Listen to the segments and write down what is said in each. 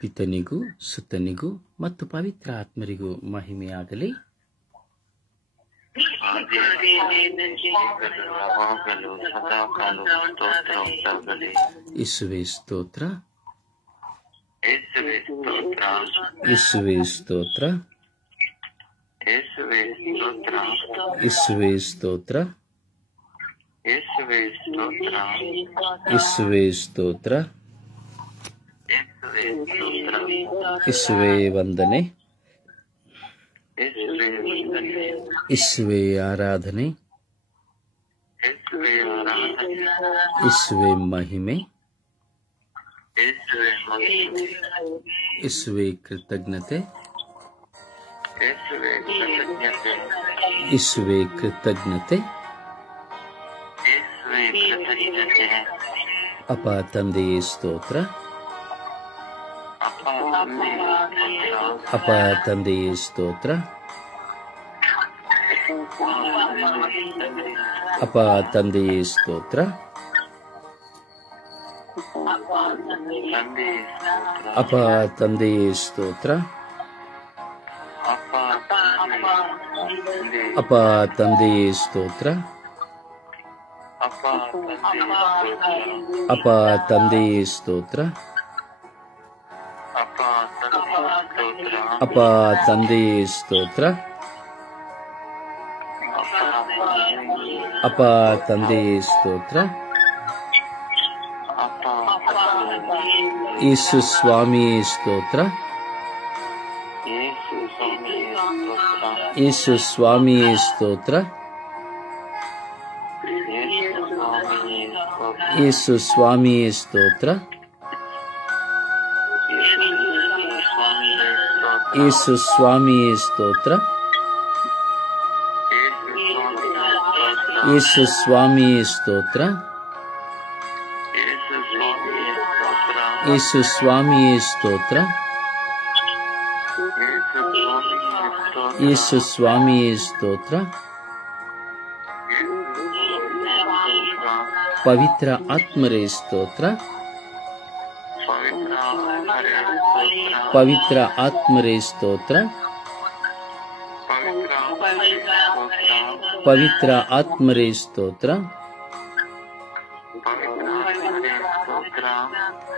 ಪಿತನಿಗೂ ಸುತನಿಗೂ ಮತ್ತು ಪವಿತ್ರ ಆತ್ಮರಿಗೂ ಮಹಿಮೆಯಾಗಲಿ. ಯೇಸುವೇ ಸ್ತೋತ್ರ, ಯೇಸುವೇ ಸ್ತೋತ್ರ, ಯೇಸುವೇ ಸ್ತೋತ್ರ, ಯೇಸುವೇ ಸ್ತೋತ್ರ, ಯೇಸುವೇ ವಂದನೆ, ಯೇಸುವೇ ಆರಾಧನೆ, ಯೇಸುವೇ ಮಹಿಮೆ, ಯೇಸುವೇ ಕೃತಜ್ಞತೆ, ಯೇಸುವೇ ಕೃತಜ್ಞತೆ. ಅಪ್ಪ ತಂದೆಯೇ ಸ್ತೋತ್ರ, ಅಪ್ಪ ತಂದೆಯೇ ಸ್ತೋತ್ರ, ಅಪ್ಪ ತಂದೆಯೇ ಸ್ತೋತ್ರ, ಅಪ್ಪ ತಂದೆಯೇ ಸ್ತೋತ್ರ, ಅಪ್ಪ ತಂದೆಯೇ ಸ್ತೋತ್ರ, ಅಪ್ಪ ತಂದೆಯೇ ಸ್ತೋತ್ರ, ಅಪ್ಪ ತಂದೆಯೇ ಸ್ತೋತ್ರ, ಅಪ್ಪ ತಂದೆಯೇ ಸ್ತೋತ್ರ. ಯೇಸು ಸ್ವಾಮಿಯೇ ಸ್ತೋತ್ರ, ಯೇಸು ಸ್ವಾಮಿಯೇ ಸ್ತೋತ್ರ, ಯೇಸು ಸ್ವಾಮಿಯೇ ಸ್ತೋತ್ರ, ಯೇಸು ಸ್ವಾಮಿಯೇ ಸ್ತೋತ್ರ, ಯೇಸು ಸ್ವಾಮಿಯೇ ಸ್ತೋತ್ರ, ಯೇಸು ಸ್ವಾಮಿಯೇ ಸ್ತೋತ್ರ, ಯೇಸು ಸ್ವಾಮಿಯೇ ಸ್ತೋತ್ರ. ಪವಿತ್ರ ಆತ್ಮರೇ ಸ್ತೋತ್ರ, ಪವಿತ್ರ ಆತ್ಮರೇ ಸ್ತೋತ್ರ, ಪವಿತ್ರ ಆತ್ಮರೇ ಸ್ತೋತ್ರ,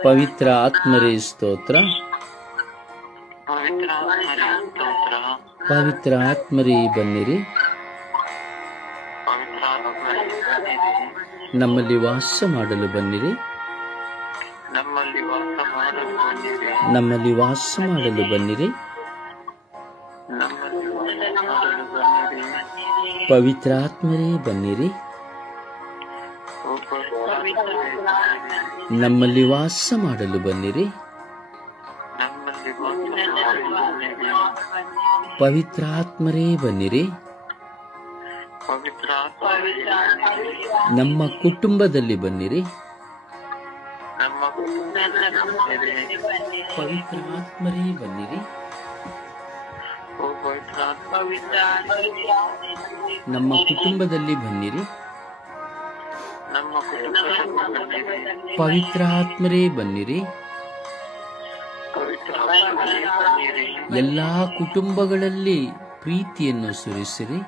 ಪವಿತ್ರ ಆತ್ಮರೇ ಸ್ತೋತ್ರ, ಪವಿತ್ರ ಆತ್ಮರೇ ಬನ್ನಿರಿ, ನಮ್ಮಲ್ಲಿ ವಾಸ ಮಾಡಲು ಬನ್ನಿರಿ, ನಮ್ಮಲ್ಲಿ ವಾಸ ಮಾಡಲು ಬನ್ನಿರಿ. ಪವಿತ್ರ ಆತ್ಮರೇ ಬನ್ನಿರಿ, ನಮ್ಮಲ್ಲಿ ವಾಸ ಮಾಡಲು ಬನ್ನಿರಿ. ಪವಿತ್ರ ಆತ್ಮರೇ ಬನ್ನಿರಿ, ನಮ್ಮ ಕುಟುಂಬದಲ್ಲಿ ಬನ್ನಿರಿ. ಪವಿತ್ರ ಆತ್ಮರೇ ಬನ್ನಿರಿ, ನಮ್ಮ ಕುಟುಂಬದಲ್ಲಿ ಬನ್ನಿರಿ. ಪವಿತ್ರ ಆತ್ಮರೇ ಬನ್ನಿರಿ, ಎಲ್ಲಾ ಕುಟುಂಬಗಳಲ್ಲಿ ಪ್ರೀತಿಯನ್ನು ಸುರಿಸಿರಿ.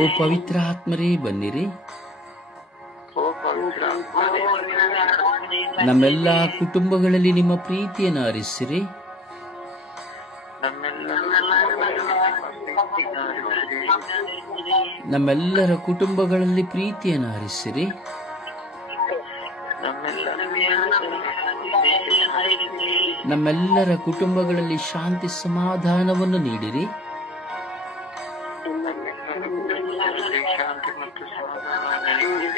ಓ ಪವಿತ್ರ ಆತ್ಮರೇ ಬನ್ನಿರಿ, ನಮ್ಮೆಲ್ಲ ಕುಟುಂಬಗಳಲ್ಲಿ ನಿಮ್ಮ ಪ್ರೀತಿಯನ್ನು ಹರಿಸಿರಿ. ನಮ್ಮೆಲ್ಲರ ಕುಟುಂಬಗಳಲ್ಲಿ ಪ್ರೀತಿಯನ್ನು ಹರಿಸಿರಿ. ನಮ್ಮೆಲ್ಲರ ಕುಟುಂಬಗಳಲ್ಲಿ ಶಾಂತಿ ಸಮಾಧಾನವನ್ನು ನೀಡಿರಿ.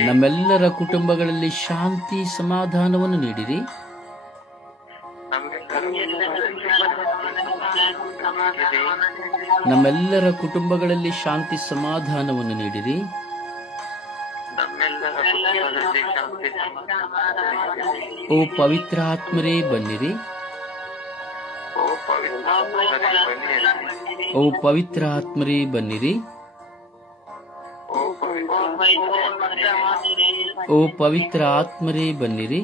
ನಮ್ಮೆಲ್ಲರ ಕುಟುಂಬಗಳಲ್ಲಿ ಶಾಂತಿ ಸಮಾಧಾನವನ್ನು ನೀಡಿರಿ. ನಮ್ಮೆಲ್ಲರ ಕುಟುಂಬಗಳಲ್ಲಿ ಶಾಂತಿ ಸಮಾಧಾನವನ್ನು ನೀಡಿರಿ. ಓ ಪವಿತ್ರ ಆತ್ಮರೇ ಬನ್ನಿರಿ, ಓ ಪವಿತ್ರ ಆತ್ಮರೇ ಬನ್ನಿರಿ. ಓ ಪವಿತ್ರ ಆತ್ಮರೇ ಬನ್ನಿರಿ.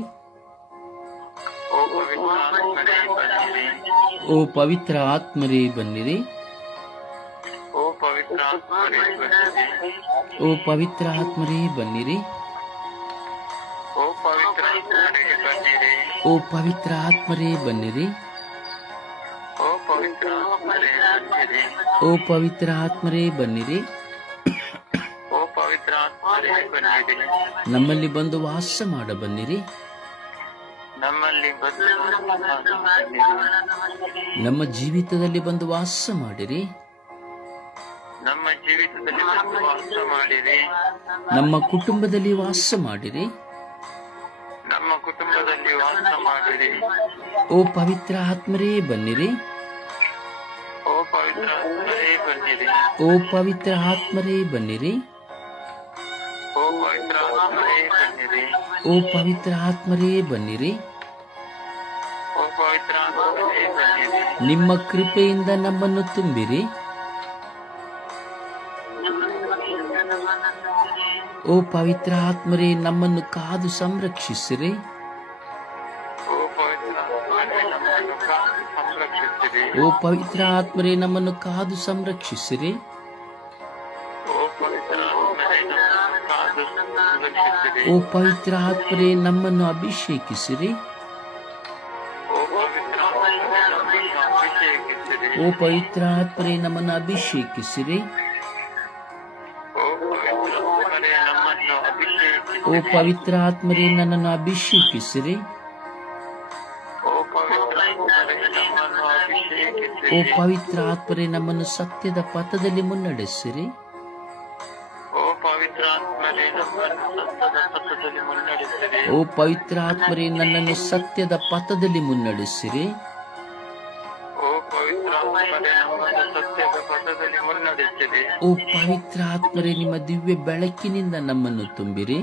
ಓ ಪವಿತ್ರ ಆತ್ಮರೇ ಬನ್ನಿರಿ. ಓ ಪವಿತ್ರ ಆತ್ಮರೇ ಬನ್ನಿರಿ. ಓ ಪವಿತ್ರ ಆತ್ಮರೇ ಬನ್ನಿರಿ. ಓ ಪವಿತ್ರ ಆತ್ಮರೇ ಬನ್ನಿರಿ. ನಮ್ಮಲ್ಲಿ ಬಂದು ವಾಸ ಮಾಡ ಬನ್ನಿರಿ. ನಮ್ಮ ಜೀವಿತದಲ್ಲಿ ಬಂದು ವಾಸ ಮಾಡಿರಿ. ನಮ್ಮ ಕುಟುಂಬದಲ್ಲಿ ವಾಸ ಮಾಡಿರಿ. ಓ ಪವಿತ್ರ ಆತ್ಮರೇ ಬನ್ನಿರಿ. ಓ ಪವಿತ್ರ ಆತ್ಮರೇ ಬನ್ನಿರಿ. ಓ ಪವಿತ್ರ ಆತ್ಮರೇ ಬನ್ನಿರಿ. ನಿಮ್ಮ ಕೃಪೆಯಿಂದ ನಮ್ಮನ್ನು ತುಂಬಿರಿ. ಓ ಪವಿತ್ರ ಆತ್ಮರೇ ನಮ್ಮನ್ನು ಕಾದು ಸಂರಕ್ಷಿಸಿರಿ. ಓ ಪವಿತ್ರ ಆತ್ಮರೇ ನಮ್ಮನ್ನು ಕಾದು ಸಂರಕ್ಷಿಸಿರಿ. ಓ ಪವಿತ್ರ ಆತ್ಮರೇ ನಮ್ಮನ್ನು ಅಭಿಷೇಕಿಸಿರಿ. ಓ ಪವಿತ್ರ ಆತ್ಮರೇ ನಮ್ಮನ್ನು ಅಭಿಷೇಕಿಸಿರಿ. ಓ ಪವಿತ್ರ ಆತ್ಮರೇ ನನ್ನನ್ನು ಅಭಿಷೇಕಿಸಿರಿ. ಓ ಪವಿತ್ರ ಆತ್ಮರೇ ನಮ್ಮನ್ನು ಸತ್ಯದ ಪಥದಲ್ಲಿ ಮುನ್ನಡೆಸಿರಿ. ಓ ಪವಿತ್ರ ಆತ್ಮರೇ ನನ್ನನ್ನು ಸತ್ಯದ ಪಥದಲ್ಲಿ ಮುನ್ನಡೆಸಿರಿ. ಓ ಪವಿತ್ರ ಆತ್ಮರೇ ನಿಮ್ಮ ದಿವ್ಯ ಬೆಳಕಿನಿಂದ ನಮ್ಮನ್ನು ತುಂಬಿರಿ.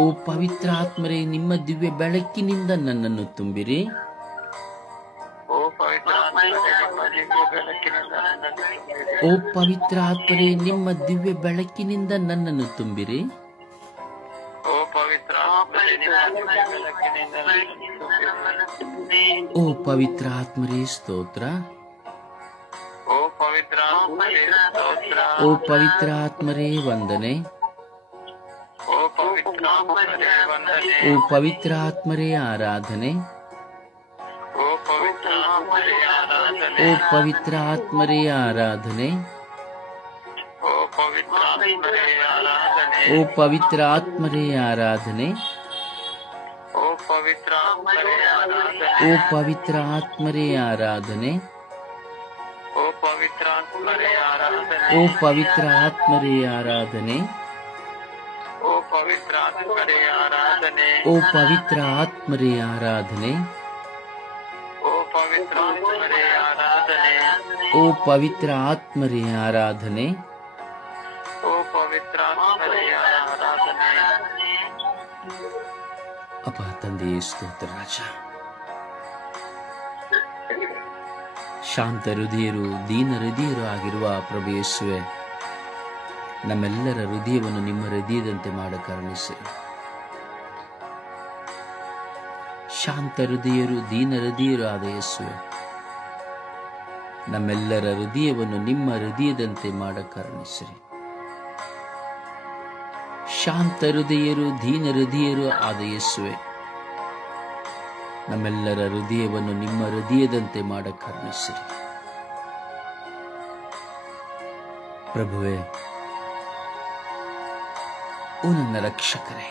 ಓ ಪವಿತ್ರ ಆತ್ಮರೇ ನಿಮ್ಮ ದಿವ್ಯ ಬೆಳಕಿನಿಂದ ನನ್ನನ್ನು ತುಂಬಿರಿ. ಓ ಪವಿತ್ರ ಆತ್ಮರೇ ನಿಮ್ಮ ದಿವ್ಯ ಬೆಳಕಿನಿಂದ ನನ್ನನ್ನು ತುಂಬಿರಿ. ಓ ಪವಿತ್ರ ಆತ್ಮರೇ ಸ್ತೋತ್ರ. ಓ ಪವಿತ್ರ ಆತ್ಮರೇ ವಂದನೆ. ಓ ಪವಿತ್ರ ಆತ್ಮರೇ ಆರಾಧನೆ. ಓ ಪವಿತ್ರ ಆತ್ಮರೇ ಆರಾಧನೆ. ಓ ಪವಿತ್ರ ಆತ್ಮರೇ ಆರಾಧನೆ. ಓ ಪವಿತ್ರ ಆತ್ಮರೇ ಆರಾಧನೆ. ಓ ಪವಿತ್ರ ಆತ್ಮರೇ ಆರಾಧನೆ. ಓ ಪವಿತ್ರ ಆತ್ಮರೇ ಆರಾಧನೆ. ಓ ಪವಿತ್ರ ಆತ್ಮರೇ ಆರಾಧನೆ. ಅಪ್ಪ ತಂದೆಯೇ ಸ್ತೋತ್ರ ರಾಜ. ಶಾಂತ ಹೃದಯರು ದೀನ ಹೃದಯರು ಆಗಿರುವ ಪ್ರಭು ಯೇಸುವೆ, ನಮ್ಮೆಲ್ಲರ ಹೃದಯವನ್ನು ನಿಮ್ಮ ಹೃದಯದಂತೆ ಮಾಡ ಕರುಣಿಸಿರಿ. ಶಾಂತ ಹೃದಯರು ದೀನ ಹೃದಯರು ಆದ ಯೇಸುವೆ, ನಮ್ಮೆಲ್ಲರ ಹೃದಯವನ್ನು ನಿಮ್ಮ ಹೃದಯದಂತೆ ಮಾಡ ಕರುಣಿಸಿರಿ. ಶಾಂತ ಹೃದಯರು ದೀನ ಹೃದಯರು ಆದ ಯೇಸುವೆ, ನಮ್ಮೆಲ್ಲರ ಹೃದಯವನ್ನು ನಿಮ್ಮ ಹೃದಯದಂತೆ ಮಾಡ ಕರುಣಿಸಿರಿ. ಪ್ರಭುವೇ, ಓ ನನ್ನ ರಕ್ಷಕರೇ,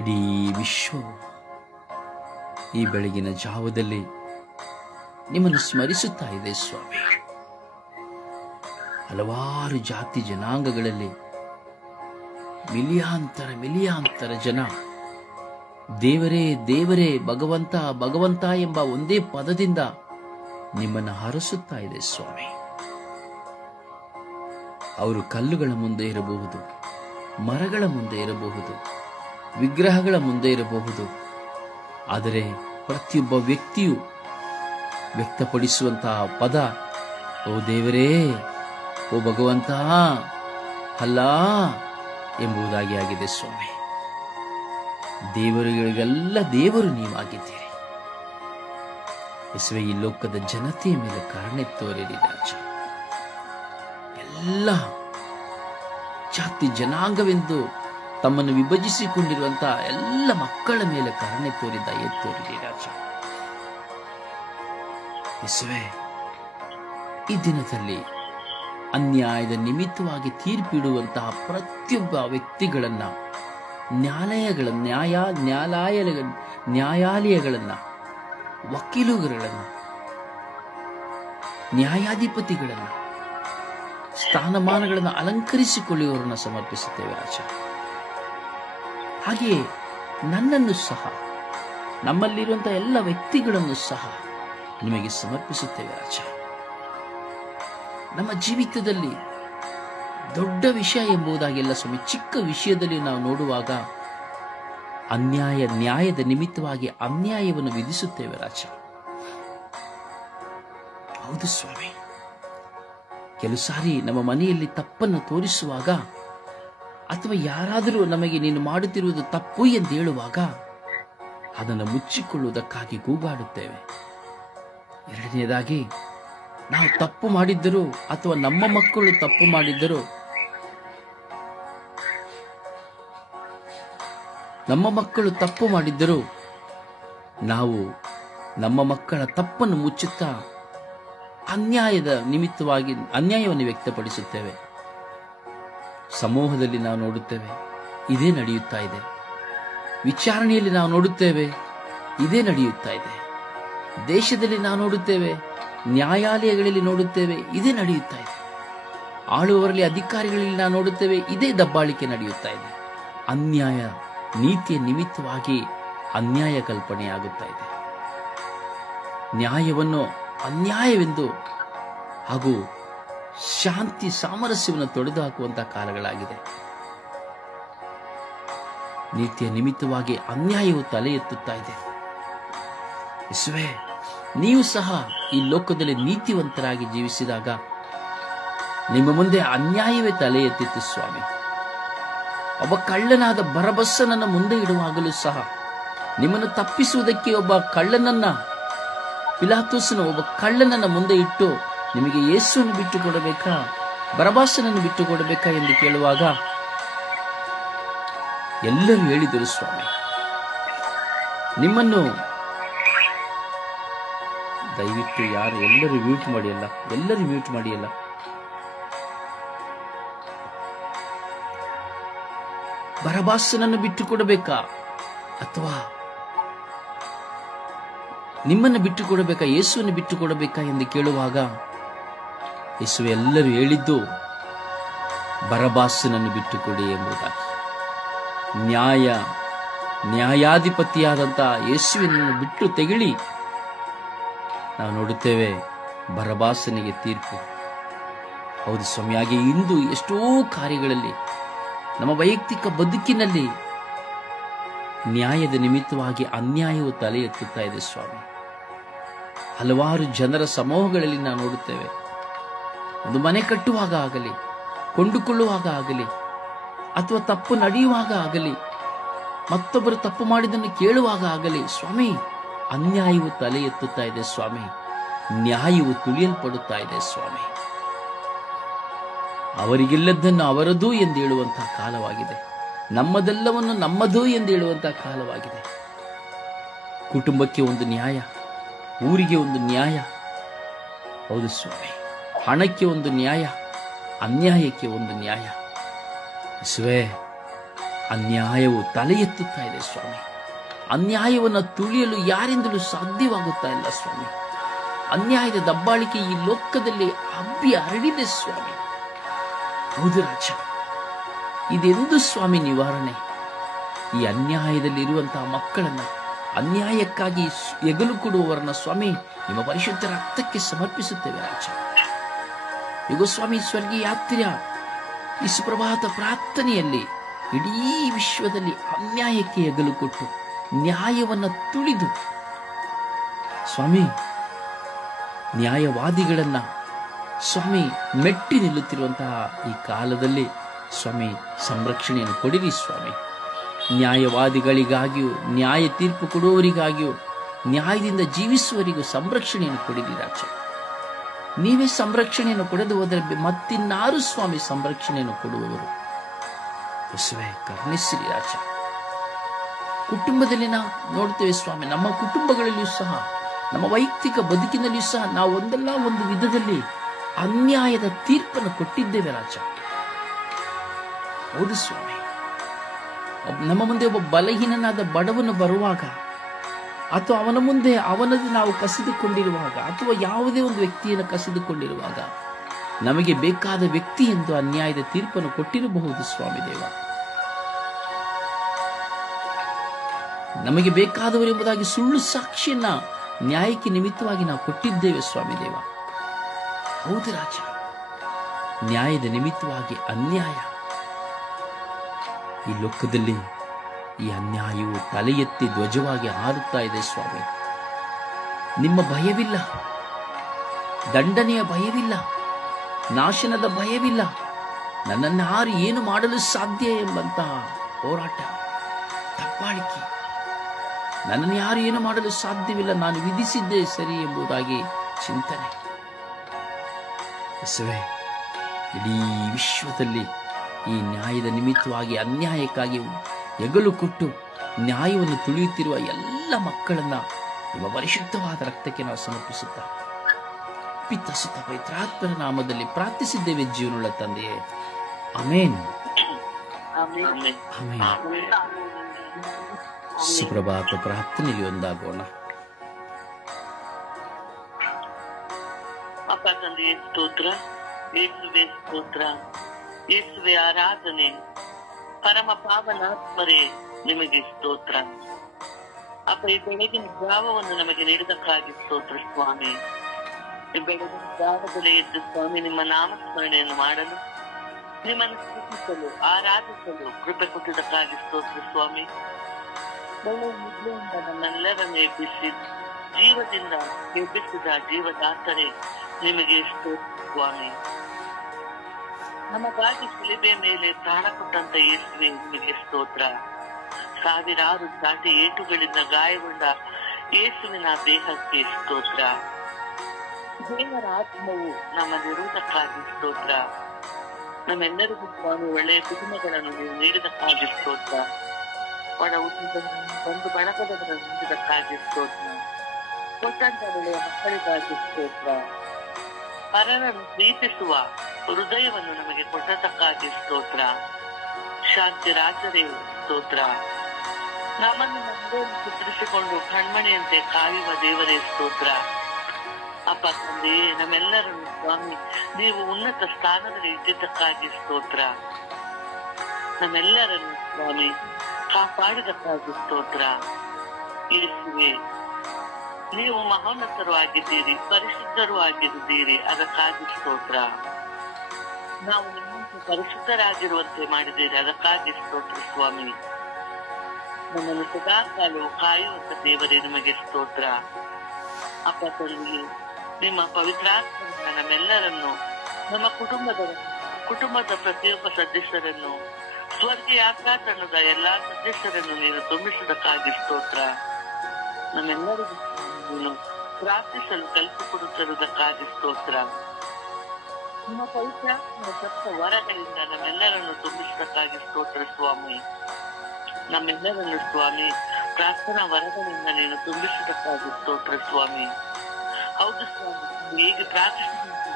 ಇಡೀ ವಿಶ್ವವು ಈ ಬೆಳಗಿನ ಜಾವದಲ್ಲಿ ನಿಮ್ಮನ್ನು ಸ್ಮರಿಸುತ್ತಾ ಇದೆ ಸ್ವಾಮಿ. ಹಲವಾರು ಜಾತಿ ಜನಾಂಗಗಳಲ್ಲಿ ಮಿಲಿಯಾಂತರ ಜನ ದೇವರೇ ದೇವರೇ ಭಗವಂತ ಭಗವಂತ ಎಂಬ ಒಂದೇ ಪದದಿಂದ ನಿಮ್ಮನ್ನು ಹರಸುತ್ತಾ ಇದೆ ಸ್ವಾಮಿ. ಅವರು ಕಲ್ಲುಗಳ ಮುಂದೆ ಇರಬಹುದು, ಮರಗಳ ಮುಂದೆ ಇರಬಹುದು, ವಿಗ್ರಹಗಳ ಮುಂದೆ ಇರಬಹುದು, ಆದರೆ ಪ್ರತಿಯೊಬ್ಬ ವ್ಯಕ್ತಿಯು ವ್ಯಕ್ತಪಡಿಸುವಂತಹ ಪದ ಓ ದೇವರೇ, ಓ ಭಗವಂತ, ಅಲ್ಲ ಎಂಬುದಾಗಿ ಆಗಿದೆ ಸ್ವಾಮಿ. ದೇವರುಗಳಿಗೆಲ್ಲ ದೇವರು ನೀವಾಗಿದ್ದೀರಿ ಯೇಸುವೆ. ಈ ಲೋಕದ ಜನತೆಯ ಮೇಲೆ ಕರುಣೆ ತೋರಿರಿ ರಾಜ. ಎಲ್ಲ ಜಾತಿ ಜನಾಂಗವೆಂದು ತಮ್ಮನ್ನು ವಿಭಜಿಸಿಕೊಂಡಿರುವಂತಹ ಎಲ್ಲ ಮಕ್ಕಳ ಮೇಲೆ ಕರುಣೆ ತೋರಿ ದಯೆ ತೋರಿರಿ ರಾಜ. ಯೇಸುವೆ, ಈ ದಿನದಲ್ಲಿ ಅನ್ಯಾಯದ ನಿಮಿತ್ತವಾಗಿ ತೀರ್ಪಿಡುವಂತಹ ಪ್ರತಿಯೊಬ್ಬ ವ್ಯಕ್ತಿಗಳನ್ನ, ನ್ಯಾಯಾಲಯಗಳನ್ನ, ವಕೀಲುಗಳನ್ನ, ನ್ಯಾಯಾಧಿಪತಿಗಳನ್ನ, ಸ್ಥಾನಮಾನಗಳನ್ನು ಅಲಂಕರಿಸಿಕೊಳ್ಳುವವರನ್ನು ಸಮರ್ಪಿಸುತ್ತೇವೆ ರಾಜ. ಹಾಗೆಯೇ ನನ್ನನ್ನು ಸಹ, ನಮ್ಮಲ್ಲಿರುವಂತಹ ಎಲ್ಲ ವ್ಯಕ್ತಿಗಳನ್ನು ಸಹ ನಿಮಗೆ ಸಮರ್ಪಿಸುತ್ತೇವೆ ರಾಜ. ನಮ್ಮ ಜೀವಿತದಲ್ಲಿ ದೊಡ್ಡ ವಿಷಯ ಎಂಬುದಾಗಿಲ್ಲ ಸ್ವಾಮಿ, ಚಿಕ್ಕ ವಿಷಯದಲ್ಲಿ ನಾವು ನೋಡುವಾಗ ನ್ಯಾಯದ ನಿಮಿತ್ತವಾಗಿ ಅನ್ಯಾಯವನ್ನು ವಿಧಿಸುತ್ತೇವೆ ರಾಜ. ಹೌದು ಸ್ವಾಮಿ, ಕೆಲವು ಸಾರಿ ನಮ್ಮ ಮನೆಯಲ್ಲಿ ತಪ್ಪನ್ನು ತೋರಿಸುವಾಗ ಅಥವಾ ಯಾರಾದರೂ ನಮಗೆ ನೀನು ಮಾಡುತ್ತಿರುವುದು ತಪ್ಪು ಎಂದು ಹೇಳುವಾಗ ಅದನ್ನು ಮುಚ್ಚಿಕೊಳ್ಳುವುದಕ್ಕಾಗಿ ಕೂಗಾಡುತ್ತೇವೆ. ಎರಡನೆಯದಾಗಿ, ನಾವು ತಪ್ಪು ಮಾಡಿದ್ದರೂ ಅಥವಾ ನಮ್ಮ ಮಕ್ಕಳು ತಪ್ಪು ಮಾಡಿದ್ದರೂ ನಾವು ನಮ್ಮ ಮಕ್ಕಳ ತಪ್ಪನ್ನು ಮುಚ್ಚುತ್ತಾ ಅನ್ಯಾಯದ ನಿಮಿತ್ತವಾಗಿ ಅನ್ಯಾಯವನ್ನು ವ್ಯಕ್ತಪಡಿಸುತ್ತೇವೆ. ಸಮೂಹದಲ್ಲಿ ನಾವು ನೋಡುತ್ತೇವೆ, ಇದೇ ನಡೆಯುತ್ತಾ ಇದೆ. ವಿಚಾರಣೆಯಲ್ಲಿ ನಾವು ನೋಡುತ್ತೇವೆ, ಇದೇ ನಡೆಯುತ್ತಾ ಇದೆ. ದೇಶದಲ್ಲಿ ನಾವು ನೋಡುತ್ತೇವೆ, ನ್ಯಾಯಾಲಯಗಳಲ್ಲಿ ನೋಡುತ್ತೇವೆ, ಇದೇ ನಡೆಯುತ್ತಾ ಇದೆ. ಆಳುವವರಲ್ಲಿ, ಅಧಿಕಾರಿಗಳಲ್ಲಿ ನಾವು ನೋಡುತ್ತೇವೆ, ಇದೇ ದಬ್ಬಾಳಿಕೆ ನಡೆಯುತ್ತಾ ಇದೆ. ಅನ್ಯಾಯ, ನೀತಿಯ ನಿಮಿತ್ತವಾಗಿ ಅನ್ಯಾಯ ಕಲ್ಪನೆಯಾಗುತ್ತಾ ಇದೆ. ನ್ಯಾಯವನ್ನು ಅನ್ಯಾಯವೆಂದು ಹಾಗೂ ಶಾಂತಿ ಸಾಮರಸ್ಯವನ್ನು ತೊಡೆದು ಹಾಕುವಂತಹ ಕಾಲಗಳಾಗಿದೆ. ನೀತಿಯ ನಿಮಿತ್ತವಾಗಿ ಅನ್ಯಾಯವು ತಲೆ ಎತ್ತುತ್ತಾ ಇದೆ. ಯೇಸುವೇ, ನೀವು ಸಹ ಈ ಲೋಕದಲ್ಲಿ ನೀತಿವಂತರಾಗಿ ಜೀವಿಸಿದಾಗ ನಿಮ್ಮ ಮುಂದೆ ಅನ್ಯಾಯವೇ ತಲೆ ಎತ್ತಿತ್ತು ಸ್ವಾಮಿ. ಒಬ್ಬ ಕಳ್ಳನಾದ ಬರಬಸ್ಸನನ್ನ ಮುಂದೆ ಇಡುವಾಗಲೂ ಸಹ ನಿಮ್ಮನ್ನು ತಪ್ಪಿಸುವುದಕ್ಕೆ ಒಬ್ಬ ಕಳ್ಳನನ್ನ, ಪಿಲಾತುಸನ ಒಬ್ಬ ಕಳ್ಳನನ್ನ ಮುಂದೆ ಇಟ್ಟು ನಿಮಗೆ ಯೇಸುವನ್ನು ಬಿಟ್ಟು ಕೊಡಬೇಕಾ, ಬರಬಾಸನನ್ನು ಬಿಟ್ಟು ಕೊಡಬೇಕಾ ಎಂದು ಕೇಳುವಾಗ ಎಲ್ಲರೂ ಹೇಳಿದರು ಸ್ವಾಮಿ, ನಿಮ್ಮನ್ನು ದಯವಿಟ್ಟು ಎಲ್ಲರೂ ಮ್ಯೂಟ್ ಮಾಡಿಯಲ್ಲ. ಬರಬಾಸನನ್ನು ಬಿಟ್ಟು ಕೊಡಬೇಕಾ ಅಥವಾ ನಿಮ್ಮನ್ನು ಬಿಟ್ಟು ಕೊಡಬೇಕಾ, ಯೇಸುವನ್ನು ಬಿಟ್ಟು ಕೊಡಬೇಕಾ ಎಂದು ಕೇಳುವಾಗ ಯೇಸು ಎಲ್ಲರೂ ಹೇಳಿದ್ದು ಬರಬಾಸನನ್ನು ಬಿಟ್ಟು ಕೊಡಿ ಎಂಬುದಾಗಿ. ನ್ಯಾಯಾಧಿಪತಿಯಾದಂತಹ ಯೇಸುವಿನನ್ನು ಬಿಟ್ಟು ತೆಗಳಿ ನಾವು ನೋಡುತ್ತೇವೆ ಬರಬಾಸನಿಗೆ ತೀರ್ಪು. ಹೌದು ಸ್ವಾಮಿ, ಹಾಗೆ ಇಂದು ಎಷ್ಟೋ ಕಾರ್ಯಗಳಲ್ಲಿ ನಮ್ಮ ವೈಯಕ್ತಿಕ ಬದುಕಿನಲ್ಲಿ ನ್ಯಾಯದ ನಿಮಿತ್ತವಾಗಿ ಅನ್ಯಾಯವು ತಲೆ ಎತ್ತುತ್ತಾ ಇದೆ ಸ್ವಾಮಿ. ಹಲವಾರು ಜನರ ಸಮೂಹಗಳಲ್ಲಿ ನಾವು ನೋಡುತ್ತೇವೆ, ಒಂದು ಮನೆ ಕಟ್ಟುವಾಗ ಆಗಲಿ, ಕೊಂಡುಕೊಳ್ಳುವಾಗ ಆಗಲಿ, ಅಥವಾ ತಪ್ಪು ನಡೆಯುವಾಗ ಆಗಲಿ, ಮತ್ತೊಬ್ಬರು ತಪ್ಪು ಮಾಡಿದ್ದನ್ನು ಕೇಳುವಾಗ ಆಗಲಿ, ಸ್ವಾಮಿ ಅನ್ಯಾಯವು ತಲೆ ಎತ್ತುತ್ತಾ ಇದೆ ಸ್ವಾಮಿ. ನ್ಯಾಯವು ತುಳಿಯಲ್ಪಡುತ್ತಾ ಇದೆ ಸ್ವಾಮಿ. ಅವರಿಗಿಲ್ಲದನ್ನು ಅವರದು ಎಂದು ಹೇಳುವಂತಹ ಕಾಲವಾಗಿದೆ. ನಮ್ಮದೆಲ್ಲವನ್ನು ನಮ್ಮದು ಎಂದು ಹೇಳುವಂತಹ ಕಾಲವಾಗಿದೆ. ಕುಟುಂಬಕ್ಕೆ ಒಂದು ನ್ಯಾಯ, ಊರಿಗೆ ಒಂದು ನ್ಯಾಯ. ಹೌದು ಸ್ವಾಮಿ, ಹಣಕ್ಕೆ ಒಂದು ನ್ಯಾಯ, ಅನ್ಯಾಯಕ್ಕೆ ಒಂದು ನ್ಯಾಯ. ಯೇಸುವೇ, ಅನ್ಯಾಯವು ತಲೆ ಎತ್ತುತ್ತಾ ಇದೆ ಸ್ವಾಮಿ. ಅನ್ಯಾಯವನ್ನು ತುಳಿಯಲು ಯಾರಿಂದಲೂ ಸಾಧ್ಯವಾಗುತ್ತಾ ಇಲ್ಲ ಸ್ವಾಮಿ. ಅನ್ಯಾಯದ ದಬ್ಬಾಳಿಕೆ ಈ ಲೋಕದಲ್ಲಿ ಹಬ್ಬಿ ಹರಡಿದೆ ಸ್ವಾಮಿ. ಹೌದು ರಾಜ, ಇದೆಂದು ಸ್ವಾಮಿ ನಿವಾರಣೆ? ಈ ಅನ್ಯಾಯದಲ್ಲಿ ಇರುವಂತಹ ಮಕ್ಕಳನ್ನ, ಅನ್ಯಾಯಕ್ಕಾಗಿ ಎಗಲು ಕೊಡುವವರನ್ನ ಸ್ವಾಮಿ ನಿಮ್ಮ ಪರಿಶುದ್ಧ ರಕ್ತಕ್ಕೆ ಸಮರ್ಪಿಸುತ್ತೇವೆ ರಾಜ. ಯುಗ ಸ್ವಾಮಿ ಸ್ವರ್ಗೀಯ ಯಾತ್ರೆಯ ಈ ಸುಪ್ರಭಾತ ಪ್ರಾರ್ಥನೆಯಲ್ಲಿ ಇಡೀ ವಿಶ್ವದಲ್ಲಿ ಅನ್ಯಾಯಕ್ಕೆ ಎಗಲು ಕೊಟ್ಟು ನ್ಯಾಯವನ್ನ ತುಳಿದು ಸ್ವಾಮಿ ನ್ಯಾಯವಾದಿಗಳನ್ನ ಸ್ವಾಮಿ ಮೆಟ್ಟಿ ನಿಲ್ಲುತ್ತಿರುವಂತಹ ಈ ಕಾಲದಲ್ಲಿ ಸ್ವಾಮಿ ಸಂರಕ್ಷಣೆಯನ್ನು ಕೊಡಿರಿ ಸ್ವಾಮಿ. ನ್ಯಾಯವಾದಿಗಳಿಗಾಗಿಯೂ ನ್ಯಾಯ ತೀರ್ಪು ಕೊಡುವವರಿಗಾಗಿಯೂ ನ್ಯಾಯದಿಂದ ಜೀವಿಸುವವರಿಗೂ ಸಂರಕ್ಷಣೆಯನ್ನು ಕೊಡಿರಿ ರಾಜ. ನೀವೇ ಸಂರಕ್ಷಣೆಯನ್ನು ಕೊಡದು ಹೋದರೆ ಮತ್ತಿನ್ನಾರು ಸ್ವಾಮಿ ಸಂರಕ್ಷಣೆಯನ್ನು ಕೊಡುವವರು? ಯೇಸುವೇ ಕರುಣಿಸಿರಿ ರಾಜ. ಕುಟುಂಬದಲ್ಲಿ ನಾವು ನೋಡ್ತೇವೆ ಸ್ವಾಮಿ, ನಮ್ಮ ಕುಟುಂಬಗಳಲ್ಲಿಯೂ ಸಹ, ನಮ್ಮ ವೈಯಕ್ತಿಕ ಬದುಕಿನಲ್ಲಿಯೂ ಸಹ ನಾವು ಒಂದಲ್ಲ ಒಂದು ವಿಧದಲ್ಲಿ ಅನ್ಯಾಯದ ತೀರ್ಪನ್ನು ಕೊಟ್ಟಿದ್ದೇವೆ ರಾಜ. ಹೌದು ಸ್ವಾಮಿ, ನಮ್ಮ ಮುಂದೆ ಒಬ್ಬ ಬಲಹೀನನಾದ ಬಡವನು ಬರುವಾಗ, ಅಥವಾ ಅವನ ಮುಂದೆ ಅವನದು ನಾವು ಕಸಿದುಕೊಂಡಿರುವಾಗ, ಅಥವಾ ಯಾವುದೇ ಒಂದು ವ್ಯಕ್ತಿಯನ್ನು ಕಸಿದುಕೊಂಡಿರುವಾಗ ನಮಗೆ ಬೇಕಾದ ವ್ಯಕ್ತಿ ಎಂದು ಅನ್ಯಾಯದ ತೀರ್ಪನ್ನು ಕೊಟ್ಟಿರಬಹುದು ಸ್ವಾಮಿ ದೇವ. ನಮಗೆ ಬೇಕಾದವರೆಂಬುದಾಗಿ ಸುಳ್ಳು ಸಾಕ್ಷಿಯನ್ನ ನ್ಯಾಯಕ್ಕೆ ನಿಮಿತ್ತವಾಗಿ ನಾವು ಕೊಟ್ಟಿದ್ದೇವೆ ಸ್ವಾಮಿ ದೇವ. ಹೌದು ರಾಜ, ನ್ಯಾಯದ ನಿಮಿತ್ತವಾಗಿ ಅನ್ಯಾಯ ಈ ಲೋಕದಲ್ಲಿ, ಈ ಅನ್ಯಾಯವು ತಲೆ ಎತ್ತಿ ಧ್ವಜವಾಗಿ ಹಾರುತ್ತಾ ಇದೆ ಸ್ವಾಮಿ. ನಿಮ್ಮ ಭಯವಿಲ್ಲ, ದಂಡನೆಯ ಭಯವಿಲ್ಲ, ನಾಶನದ ಭಯವಿಲ್ಲ. ನನ್ನನ್ನು ಯಾರು ಏನು ಮಾಡಲು ಸಾಧ್ಯ ಎಂಬಂತಹ ಹೋರಾಟ, ದಬ್ಬಾಳಿಕೆ. ನನ್ನನ್ನು ಯಾರು ಏನು ಮಾಡಲು ಸಾಧ್ಯವಿಲ್ಲ, ನಾನು ವಿಧಿಸಿದ್ದೇ ಸರಿ ಎಂಬುದಾಗಿ ಚಿಂತನೆ. ಯೇಸುವೇ, ಇಡೀ ವಿಶ್ವದಲ್ಲಿ ಈ ನ್ಯಾಯದ ನಿಮಿತ್ತವಾಗಿ ಅನ್ಯಾಯಕ್ಕಾಗಿ ಹೆಗಲು ಕೊಟ್ಟು ನ್ಯಾಯವನ್ನು ತುಳಿಯುತ್ತಿರುವ ಎಲ್ಲ ಮಕ್ಕಳನ್ನ ನಿಮ್ಮ ಪರಿಶುದ್ಧವಾದ ರಕ್ತಕ್ಕೆ ನಾವು ಸಮರ್ಪಿಸುತ್ತಾ ಪಿತ ಸುತ ಪವಿತ್ರಾತ್ಮನ ನಾಮದಲ್ಲಿ ಪ್ರಾರ್ಥಿಸಿದ್ದೇವೆ ಜೀವನವುಳ್ಳ ತಂದೆಯೇ, ಆಮೇನ್. ಸುಪ್ರಭಾತ ಪ್ರಾರ್ಥನೆಯಲ್ಲಿ ಒಂದಾಗೋಣ. ಅಪ್ಪ ತಂದೆಯೇ ಸ್ತೋತ್ರ, ಯೇಸುವೆ ಸ್ತೋತ್ರ, ಯೇಸುವೆ ಆರಾಧನೆ, ಪರಮ ಪಾವನಾತ್ಮರೇ ನಿಮಗೆ ಸ್ತೋತ್ರ. ಅಪ್ಪ, ಈ ಬೆಳಗಿನ ಜಾವವನ್ನು ನಮಗೆ ನೀಡಿದಕ್ಕಾಗಿ ಸ್ತೋತ್ರ ಸ್ವಾಮಿ. ಈ ಬೆಳಗಿನ ಜಾವದಲ್ಲಿ ಎದ್ದು ಸ್ವಾಮಿ ನಿಮ್ಮ ನಾಮಸ್ಮರಣೆಯನ್ನು ಮಾಡಲು, ನಿಮ್ಮನ್ನು ಸ್ತುತಿಸಲು, ಆರಾಧಿಸಲು ಕೃಪೆ ಕೊಟ್ಟಿದ್ದಕ್ಕಾಗಿ ಸ್ತೋತ್ರ ಸ್ವಾಮಿ. ಒಳ್ಳೆಯ ನಿದ್ರೆಯಿಂದ ನಮ್ಮೆಲ್ಲರನ್ನು ಎಬ್ಬಿಸಿ ಜೀವದಿಂದ ಎಬ್ಬಿಸಿದ ಜೀವದಾತರೇ ನಿಮಗೆ ಸ್ತೋತ್ರ ಸ್ವಾಮಿ. ನಮಗಾಗಿ ಶಿಲುಬೆಯ ಮೇಲೆ ಪ್ರಾಣ ಕೊಟ್ಟಂತ ಯೇಸುವೆ ನಿಮಗೆ ಸ್ತೋತ್ರ. ಸಾವಿರಾರು ಚಾಟಿ ಏಟುಗಳಿಂದ ಗಾಯಗೊಂಡ ಯೇಸುವಿನ ದೇಹಕ್ಕೆ ಸ್ತೋತ್ರ. ದೇವರ ಆತ್ಮವು ನಮ್ಮಲ್ಲಿರುವುದಕ್ಕಾಗಿ ಸ್ತೋತ್ರ. ನಮ್ಮೆಲ್ಲರಿಗೂ ಸ್ವಾಮಿ ಒಳ್ಳೆಯ ಕುಟುಂಬಗಳನ್ನು ನೀವು ನೀಡಿದಕ್ಕಾಗಿ ಸ್ತೋತ್ರ. ಒಳ ಹುಟ್ಟಿದವರನ್ನು ಬಂಧು ಬಳಗದವರನ್ನು ನೀಡಿದಕ್ಕಾಗಿ ಸ್ತೋತ್ರ. ಕೊಟ್ಟಂತ ಒಳ್ಳೆಯ ಮಕ್ಕಳಿಗಾಗಿ ಸ್ತೋತ್ರ. ಪರರನ್ನು ಪ್ರೀತಿಸುವ ಹೃದಯವನ್ನು ನಮಗೆ ಕೊಟ್ಟದಕ್ಕಾಗಿ ಸ್ತೋತ್ರ. ಶಾಂತಿ ರಾಜರೇ ಸ್ತೋತ್ರ. ನಮ್ಮನ್ನು ನಮ್ಮನ್ನು ಚಿತ್ರಿಸಿಕೊಂಡು ಕಣ್ಮಣಿಯಂತೆ ಕಾಯುವ ದೇವರೇ ಸ್ತೋತ್ರ. ಅಪ್ಪ ತಂದೆಯೇ, ನಮ್ಮೆಲ್ಲರನ್ನು ಸ್ವಾಮಿ ನೀವು ಉನ್ನತ ಸ್ಥಾನದಲ್ಲಿ ಇಟ್ಟಿದ್ದಕ್ಕಾಗಿ ಸ್ತೋತ್ರ. ನಮ್ಮೆಲ್ಲರನ್ನು ಸ್ವಾಮಿ ಕಾಪಾಡಿದಕ್ಕಾಗಿ ಸ್ತೋತ್ರ. ಯೇಸುವೇ, ನೀವು ಮಹೋನ್ನತರು ಆಗಿದ್ದೀರಿ, ಪರಿಶುದ್ಧರು ಆಗಿದ್ದೀರಿ, ಅದಕ್ಕಾಗಿ ಸ್ತೋತ್ರ. ನಾವು ನಿಮ್ಮಂತೆ ಪರಿಶುದ್ಧರಾಗಿರುವಂತೆ ಮಾಡಿದ್ದೀರಿ, ಅದಕ್ಕಾಗಿ ಸ್ತೋತ್ರ ಸ್ವಾಮಿ. ನಮ್ಮನ್ನು ಸದಾಕಾಲವು ಕಾಯುವಂತ ದೇವರೇ ನಿಮಗೆ ಸ್ತೋತ್ರ. ಅಪ್ಪ ತಂದೆಯೇ, ನಿಮ್ಮ ಪವಿತ್ರಾತ್ಮದಿಂದ ನಮ್ಮೆಲ್ಲರನ್ನು, ನಮ್ಮ ಕುಟುಂಬದ ಪ್ರತಿಯೊಬ್ಬ ಸದಸ್ಯರನ್ನು, ಸ್ವರ್ಗೀಯ ಯಾತ್ರಾ ತಂಡದ ಎಲ್ಲಾ ಸದಸ್ಯರನ್ನು ನೀನು ತುಂಬಿಸುವುದಕ್ಕಾಗಿ ಸ್ತೋತ್ರ. ನಮ್ಮೆಲ್ಲರಿಗೂ ನೀನು ಪ್ರಾರ್ಥಿಸಲು ಕಲಿಸಿಕೊಡುತ್ತಿರುವುದಕ್ಕಾಗಿ ಸ್ತೋತ್ರ. ನಿಮ್ಮ ಪವಿತ್ರಾತ್ಮನ ಸಪ್ತ ವರಗಳಿಂದ ನಮ್ಮೆಲ್ಲರನ್ನು ತುಂಬಿಸುವುದಕ್ಕಾಗಿ ಸ್ತೋತ್ರ ಸ್ವಾಮಿ. ನಮ್ಮೆಲ್ಲರನ್ನು ಸ್ವಾಮಿ ಪ್ರಾರ್ಥನಾ ವರಗಳಿಂದ ನೀನು ತುಂಬಿಸುವುದಕ್ಕಾಗಿ ಸ್ತೋತ್ರ ಸ್ವಾಮಿ. ಹೌದು ಸ್ವಾಮಿ, ಹೇಗೆ ಪ್ರಾರ್ಥಿಸಬೇಕು,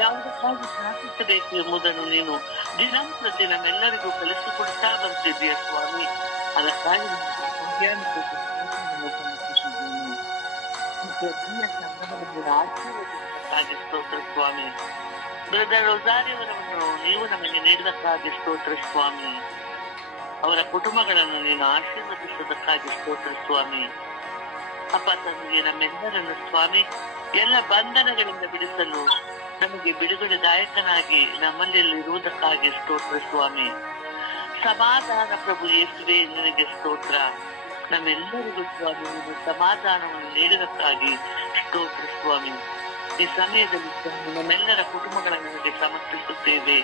ಯಾವುದಕ್ಕಾಗಿ ಪ್ರಾರ್ಥಿಸಬೇಕು ಎಂಬುದನ್ನು ನೀನು ದಿನಂಪ್ರತಿ ನಮ್ಮೆಲ್ಲರಿಗೂ ಕಲಿಸಿಕೊಡ್ತಾ ಬರ್ತಿದ್ದೀಯ ಸ್ವಾಮಿ. ಅದಕ್ಕಾಗಿ ಆಶೀರ್ವದಿಸಕ್ಕಾಗಿ ಸ್ತೋತ್ರ ಸ್ವಾಮಿ. ಬ್ರದರ್ ರೋಸಾರಿಯವರನ್ನು ನೀವು ನಮಗೆ ನೀಡಿದಕ್ಕಾಗಿ ಸ್ತೋತ್ರ ಸ್ವಾಮಿ. ಅವರ ಕುಟುಂಬಗಳನ್ನು ನೀನು ಆಶೀರ್ವದಿಸುವುದಕ್ಕಾಗಿ ಸ್ತೋತ್ರ ಸ್ವಾಮಿ. ಅಪ್ಪ ತಂದೆಗೆ ನಮ್ಮೆಲ್ಲರನ್ನು ಸ್ವಾಮಿ ಎಲ್ಲ ಬಂಧನಗಳಿಂದ ಬಿಡಿಸಲು ನಮಗೆ ಬಿಡುಗಡೆದಾಯಕನಾಗಿ ನಮ್ಮಲ್ಲಿರುವುದಕ್ಕಾಗಿ ಸ್ತೋತ್ರ ಸ್ವಾಮಿ. ಸಮಾಧಾನ ಪ್ರಭು ಯೇಸುವೆ ನಿನಗೆ ಸ್ತೋತ್ರ. ನಮ್ಮೆಲ್ಲರಿಗೂ ಸ್ವಾಮಿ ನೀನು ಸಮಾಧಾನವನ್ನು ನೀಡುವುದಕ್ಕಾಗಿ ಸ್ತೋತ್ರ ಸ್ವಾಮಿ. ಈ ಸಮಯದಲ್ಲಿ ಸ್ವಾಮಿ ನಮ್ಮೆಲ್ಲರ ಕುಟುಂಬಗಳನ್ನು ನಿಮಗೆ ಸಮರ್ಪಿಸುತ್ತೇವೆ.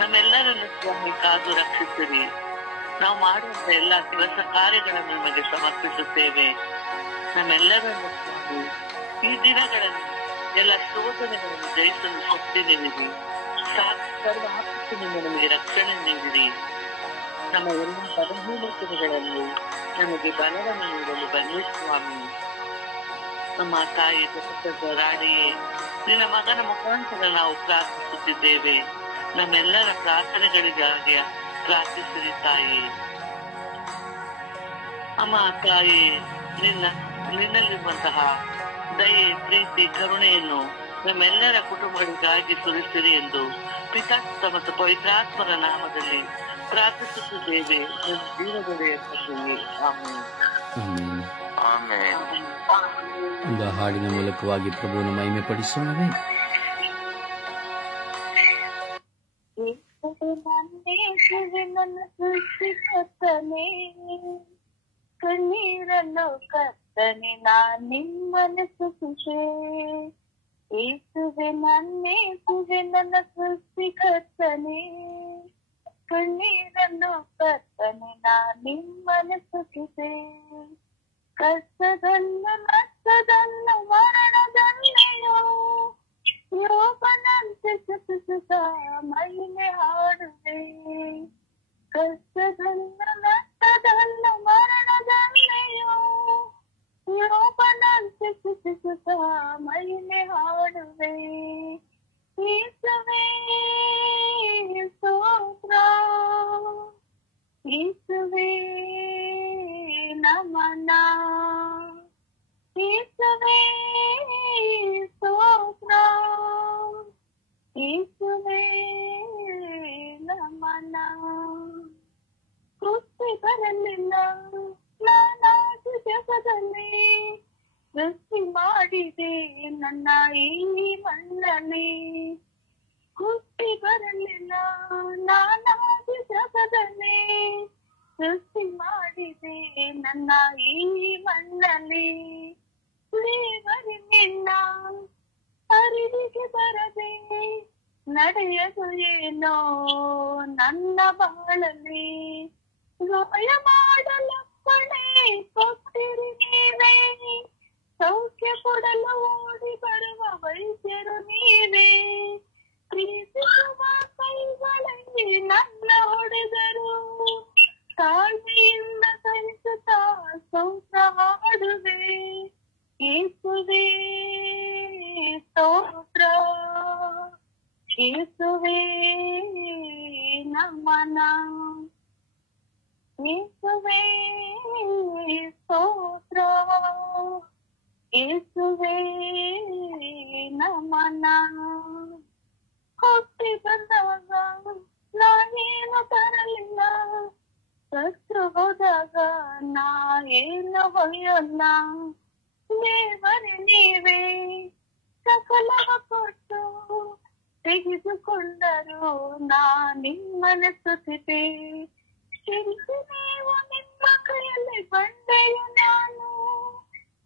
ನಮ್ಮೆಲ್ಲರನ್ನು ಸ್ವಾಮಿ ಕಾದು ರಕ್ಷಿಸಿರಿ. ನಾವು ಮಾಡುವಂತ ಎಲ್ಲಾ ಕೆಲಸ ಕಾರ್ಯಗಳನ್ನು ನಿಮಗೆ ಸಮರ್ಪಿಸುತ್ತೇವೆ. ನಮ್ಮೆಲ್ಲರನ್ನು ಸ್ವಾಮಿ ಈ ದಿನಗಳಲ್ಲಿ ಎಲ್ಲ ಶೋಧನೆಗಳನ್ನು ಜಯಿಸಲು ಶಕ್ತಿ ನೀಡಿರಿ. ಸರ್ವ ಆಪತ್ತಿನಿಂದ ನಮಗೆ ರಕ್ಷಣೆ ನೀಡಿರಿ. ನಮ್ಮ ಎಲ್ಲ ಬಲಹೀನತೆಗಳಲ್ಲಿ ನಮಗೆ ಬಲವನ್ನು ನೀಡಲು ಬನ್ನಿ ಸ್ವಾಮಿ. ನಮ್ಮ ತಾಯಿ ಜಗತ್ತದ ರಾಣಿಯೇ, ನಿನ್ನ ಮಗನ ಮುಖಾಂತರ ನಾವು ಪ್ರಾರ್ಥಿಸುತ್ತಿದ್ದೇವೆ. ನಮ್ಮೆಲ್ಲರ ಪ್ರಾರ್ಥನೆಗಳಿಗಾಗಿ ಪ್ರಾರ್ಥಿಸಿರಿ ತಾಯಿ. ಅಮ್ಮ ತಾಯಿ, ನಿನ್ನಲ್ಲಿರುವಂತಹ ದಯೆ, ಪ್ರೀತಿ, ಕರುಣೆಯನ್ನು ನಮ್ಮೆಲ್ಲರ ಕುಟುಂಬಗಳಿಗಾಗಿ ಸುರಿಸಿರಿ ಎಂದು ಪಿತಾಸುತ ಮತ್ತು ಪವಿತ್ರಾತ್ಮರ ನಾಮದಲ್ಲಿ ಪ್ರಾರ್ಥಿಸುತ್ತಿದ್ದೇವೆ. ನಿಮ್ಮ ಜೀವದೊಡೆಯ ತಂದೆಯೇ, ಆಮೆನ್. ಒಂದು ಹಾಡಿನ ಮೂಲಕವಾಗಿ ಪ್ರಭುವನ್ನು ಮಹಿಮೆ ಪಡಿಸೋಣವೇ. ನನ್ನ ಸೃಷ್ಟಿಕರ್ತನೇ, ಕಣ್ಣೀರನ್ನು ಕರ್ತನೆ ನಾನ್ ನಿಮ್ಮನ್ನು ಸ್ತುತಿಸೆ. ಯೇಸುವೆ ನನ್ನೇಸುವೆ ನನ್ನ ಸೃಷ್ಟಿಕರ್ತನೆ, ಕಣ್ಣೀರನ್ನು ಕರ್ತನೆ ನಾನ್ ನಿಮ್ಮನ್ನು ಸ್ತುತಿಸೆ. ಕಷ್ಟದನ್ನು ನಷ್ಟದನ್ನು ಮರಣದಲ್ಲಿಯೋ ಯೋಗನಂತೆ ಸ್ತುತಿಸುತ್ತಾ ಮಹಿಮೆ ಹಾಡುವೆ. ಕಷ್ಟದನ್ನು ನಷ್ಟದನ್ನು ಮರಣದಲ್ಲಿಯೋ ಯೋಗನಂತೆ ಸ್ತುತಿಸುತ್ತಾ ಮಹಿಮೆ ಹಾಡುವೆ. ಯೇಸುವೇ ಸ್ತೋತ್ರ, ಯೇಸುವೇ ನಮನ, ಯೇಸುವೇ ಸ್ತೋತ್ರ, ಯೇಸುವೇ ನಮನ. ಸೃಷ್ಟಿ ಬರಲಿಲ್ಲ ನಾನಾದ ಜಗದಲ್ಲಿ, ಸೃಷ್ಟಿ ಮಾಡಿದೆ ನನ್ನ ಈ ಮಣ್ಣಲ್ಲಿ. ಸೃಷ್ಟಿ ಬರಲಿಲ್ಲ ನಾನಾದ ಜಗದಲ್ಲಿ, ಸೃಷ್ಟಿ ಮಾಡಿದೆ ನನ್ನ ಈ ಮಣ್ಣಲ್ಲಿ. ದೇವರಿ ನಿನ್ನ ಅರಿವಿಗೆ ಬರದೆ ನಡೆಯದು ಏನೋ ನನ್ನ ಬಾಳಲ್ಲಿ. ಗಾಯ ಮಾಡಲಪ್ಪಣೆ ಕೊಟ್ಟಿರಿ ನೀವೇ, ಸೌಖ್ಯ ಕೊಡಲು ಓಡಿ ಬರುವ ವೈದ್ಯರು ನೀವೇ. ಪ್ರೀತಿಸುವ ಕೈಗಳಲ್ಲಿ ನನ್ನ ಹೊಡೆದರು, ತಾಳ್ಮೆಯಿಂದ ಸಹಿಸುತ್ತಾ ಸ್ತೋತ್ರ ಹಾಡುವೆ. ಯೇಸುವೇ ಸ್ತೋತ್ರ, ಯೇಸುವೇ ನಮನ, ಯೇಸುವೇ ಸ್ತೋತ್ರ, ಯೇಸುವೇ ನಮನ. ಹುಟ್ಟಿ ಬಂದಾಗ ನಾನೇನು ತರಲಿಲ್ಲ, ಸತ್ತು ಹೋದಾಗ ನಾ ಏನು ಹೊಯ್ಯಲ್ಲ. ದೇವರೇ ನೀವೇ ಸಕಲವ ಕೊಟ್ಟು ತೆಗೆದುಕೊಂಡರು ನಾ ನಿಮ್ಮನ್ನು ಸ್ತುತಿಸೆ. ಶಿಲ್ಪಿ ನೀವು, ನಿಮ್ಮ ಕೈಯಲ್ಲಿ ಬಂಡೆಯು ನಾನು,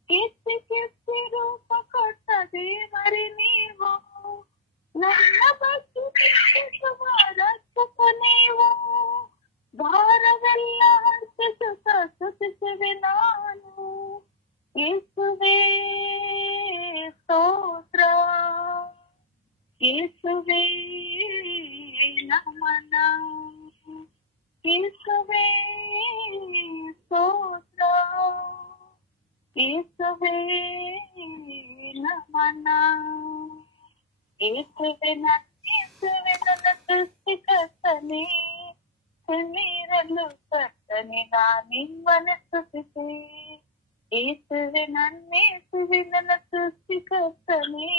ಕೆತ್ತಿ ಕೆತ್ತಿ ರೂಪ ಕೊಟ್ಟ ದೇವರೇ ನೀವು. ನನ್ನ ಬಗ್ಗೆ ರಕ್ಷಕ ನೀವು, ಭಾರವೆಲ್ಲ ಹರ್ಷಿಸುತ್ತ ಸ್ತುತಿಸುವೆ ನಾನು. ಯೇಸುವೇ ಸ್ತೋತ್ರ, ಯೇಸುವೇ ನಮನ, ಯೇಸುವೇ ಸ್ತೋತ್ರ, ಯೇಸುವೇ ನಮನ. ಯೇಸುವೆ ನನ್ನ ಸೃಷ್ಟಿಕರ್ತನೇ, ಕಣ್ಣೀರನ್ನು ಕರ್ತನೆ ನಾನ್ ನಿಮ್ಮನ್ನು ಸ್ತುತಿಸೆ. ಯೇಸುವೆ ನನ್ನೇಸುವೆ ನನ್ನ ಸೃಷ್ಟಿಕರ್ತನೇ,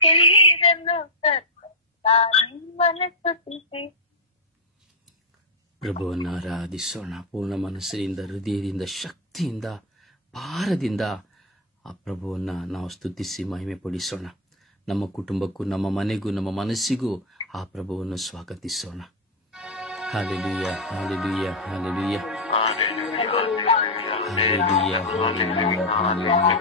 ಕಣ್ಣೀರನ್ನು ಕರ್ತನೆ ನಾನ್ ನಿಮ್ಮನ್ನು ಸ್ತುತಿಸೆ. ಪ್ರಭುವನ್ನು ಆರಾಧಿಸೋಣ. ಪೂರ್ಣ ಮನಸ್ಸಿನಿಂದ, ಹೃದಯದಿಂದ, ಶಕ್ತಿಯಿಂದ, ಭಾರದಿಂದ ಆ ಪ್ರಭುವನ್ನು ನಾವು ಸ್ತುತಿಸಿ ಮಹಿಮೆ ಪಡಿಸೋಣ. ನಮ್ಮ ಕುಟುಂಬಕ್ಕೂ, ನಮ್ಮ ಮನೆಗೂ, ನಮ್ಮ ಮನಸ್ಸಿಗೂ ಆ ಪ್ರಭುವನ್ನು ಸ್ವಾಗತಿಸೋಣ. Hallelujah, hallelujah, hallelujah, hallelujah, hallelujah, hallelujah.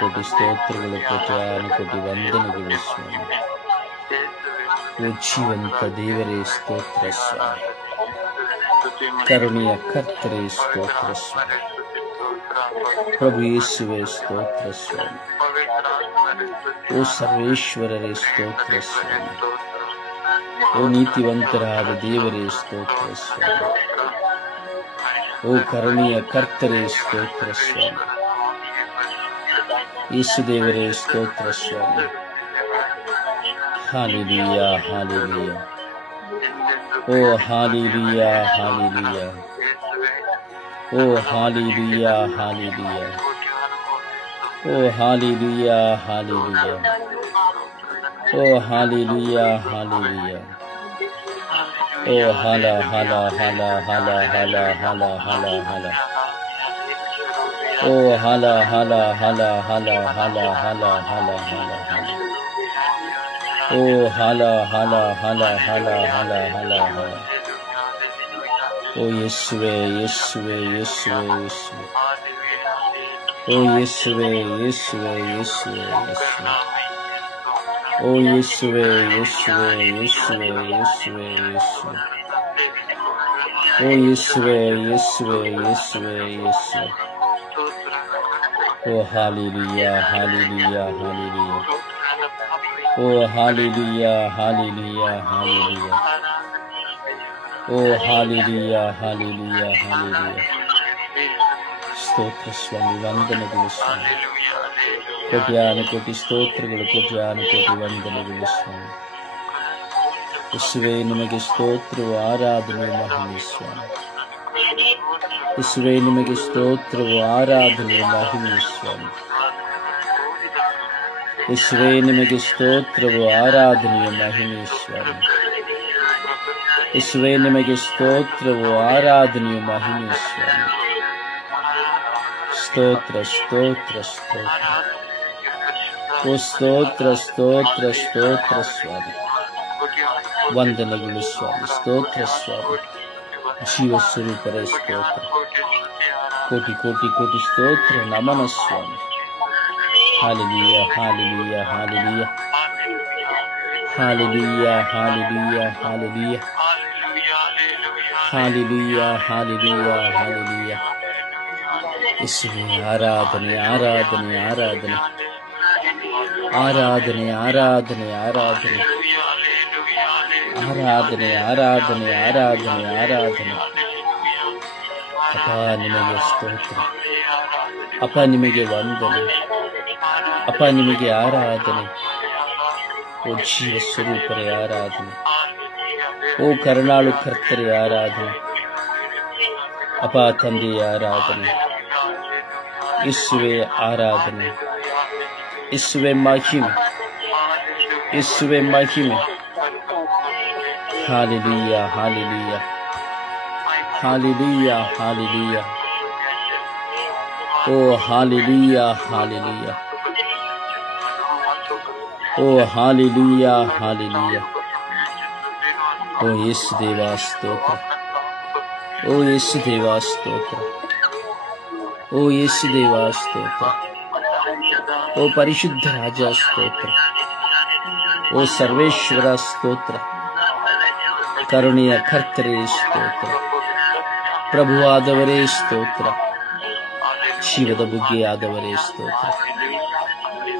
ಕೋಟಿ ಸ್ತೋತ್ರಗಳು, ಕೋಟಿ ವಂದನೆಗಳು ಸ್ವಾಮಿ. ಓ ಜೀವಂತ ದೇವರೇ ಸ್ತೋತ್ರ ಸ್ವಾಮಿ. ಕರುಣೆಯ ಕರ್ತರೇ ಸ್ತೋತ್ರ ಸ್ವಾಮಿ. ಪ್ರಭು ಯೇಸುವೆ ಸ್ತೋತ್ರ ಸ್ವಾಮಿ. ಓ ಸರ್ವೇಶ್ವರರೇ ಸ್ತೋತ್ರ ಸ್ವಾಮಿ. ಓ ನೀತಿವಂತರಾದ ದೇವರೇ ಸ್ತೋತ್ರ ಸ್ವಾಮಿ. ಓ ಕರುಣೆಯ ಕರ್ತರೇ ಸ್ತೋತ್ರ ಸ್ವಾಮಿ. ಯೇಸು ದೇವರೇ ಸ್ತೋತ್ರ ಸ್ವಾಮಿ. Hallelujah, hallelujah. ಓ ಹಾಲೆಲೂಯಾ, ಹಾಲೆಲೂಯಾ. ಓ ಹಾಲೆಲೂಯಾ, ಹಾಲೆಲೂಯಾ. ಓ ಹಾಲೆಲೂಯಾ, ಹಾಲೆಲೂಯಾ. ಓ ಹಾಲೆಲೂಯಾ, ಹಾಲೆಲೂಯಾ. ಓ ಹಲ ಹಲ ಹಲ ಹಲ ಹಲ ಹಲ ಹಲ ಹಲ. ಓ ಹಲ ಹಲ ಹಲ ಹಲ ಹಲ ಹಲ ಹಲ ಹಲ ಹಲ. ಓ ಹಲ ಹಲ ಹಲ ಹಲ ಹಲ ಹಲ ಹಲ. ಓ ಯೇಸುವೆ, ಯೇಸುವೆ, ಯೇಸುವೆ, ಯೇಸುವೆ. ಓ ಯೇಸುವೆ, ಯೇಸುವೆ, ಯೇಸುವೆ, ಯೇಸುವೆ. ಓ ಯೇಸುವೆ, ಯೇಸುವೆ, ಯೇಸುವೆ, ಯೇಸುವೆ, ಯೇಸುವೆ. ಓ ಯೇಸುವೆ, ಯೇಸುವೆ, ಯೇಸುವೆ, ಯೇಸುವೆ. ಓ ಹಾಲೆಲೂಯಾ, ಹಾಲೆಲೂಯಾ, ಹಾಲೆಲೂಯಾ. ಓ ಹಾಲೆಲೂಯಾ, ಹಾಲೆಲೂಯಾ, ಹಾಲೆಲೂಯಾ. ಓ ಹಾಲೆಲೂಯಾ, ಹಾಲೆಲೂಯಾ, ಹಾಲೆಲೂಯಾ. ಸ್ತೋತ್ರ ಸ್ವಾಮಿ, ವಂದನೆಗಳು ಸ್ವಾಮಿ. ಕೋಟಿ ಸ್ತೋತ್ರಗಳು, ಕೋಟಿ ವಂದನೆಗಳು ಸ್ವಾಮಿ. ಯೇಸುವೆ ನಿಮಗೆ ಸ್ತೋತ್ರವು, ಆರಾಧನೆ, ಮಹಿಮೆ ಸ್ವಾಮಿ. ಯೇಸುವೆ ನಿಮಗೆ ಸ್ತೋತ್ರವು, ಆರಾಧನೆ, ಮಹಿಮೆ ಸ್ವಾಮಿ. ಯೇಸುವೆ ನಿಮಗೆ ಸ್ತೋತ್ರವು, ಆರಾಧನೆಯ ಮಹಿಮೆ ಸ್ವಾಮಿ. ಯೇಸುವೆ ನಿಮಗೆ ಸ್ತೋತ್ರವು, ಆರಾಧನೆಯ ಮಹಿಮೆ ಸ್ವಾಮಿ. ಸ್ತೋತ್ರ, ಸ್ತೋತ್ರ, ಸ್ತೋತ್ರ. ಓ ಸ್ತೋತ್ರ, ಸ್ತೋತ್ರ, ಸ್ತೋತ್ರ ಸ್ವಾಮಿ. ವಂದನೆಗಳು ಸ್ವಾಮಿ. ಸ್ತೋತ್ರ ಸ್ವಾಮಿ. ಜೀವ ಸ್ವರೂಪರೇ ಸ್ತೋತ್ರ. ಕೋಟಿ ಸ್ತೋತ್ರ, ನಮನ ಸ್ವಾಮಿ. Hallelujah, hallelujah, hallelujah. Hallelujah, hallelujah, hallelujah. Hallelujah, hallelujah, hallelujah. ಯೇಸುವೇ ಆರಾಧನೆ, ಆರಾಧನೆ, ಆರಾಧನೆ. ಆರಾಧನೆ, ಆರಾಧನೆ, ಆರಾಧನೆ. ಆರಾಧನೆ, ಆರಾಧನೆ, ಆರಾಧನೆ, ಆರಾಧನೆ. ಅಪ್ಪ ನಿಮಗೆ ಸ್ತೋತ್ರ. ಅಪ್ಪ ನಿಮಗೆ ವಂದನೆ. ಅಪ್ಪ ನಿಮಗೆ ಆರಾಧನೆ. ಓ ಜೀವ ಸ್ವರೂಪರೇ ಆರಾಧನೆ. ಓ ಕರುಣಾಳು ಕರ್ತರೇ ಆರಾಧನೆ. ಅಪ್ಪ ತಂದೆಯ ಆರಾಧನೆ. ಯೇಸುವೆ ಆರಾಧನೆ. ಯೇಸುವೆ ಮಹಿಮೆ. ಯೇಸುವೆ ಮಹಿಮೆ. ಹಾಲೆಲೂಯಾ, ಹಾಲೆಲೂಯಾ. Hallelujah, hallelujah. ಓ ಹಾಲೆಲೂಯಾ, ಹಾಲೆಲೂಯಾ. ಓ ಹಾಲೆಲೂಯ, ಹಾಲೆಲೂಯ. ಓ ಯೇಸು ದೇವ ಸ್ತೋತ್ರ, ಓ ಯೇಸು ದೇವ ಸ್ತೋತ್ರ, ಓ ಯೇಸು ದೇವ ಸ್ತೋತ್ರ, ಓ ಪರಿಶುದ್ಧ ರಾಜ ಸ್ತೋತ್ರ, ಓ ಸರ್ವೇಶ್ವರ ಸ್ತೋತ್ರ, ಕರುಣೆಯ ಕರ್ತರೇ ಸ್ತೋತ್ರ, ಪ್ರಭುವಾದವರೇ ಸ್ತೋತ್ರ, ಶಿವದ ಬುಗ್ಗೆಯಾದವರೇ ಸ್ತೋತ್ರ.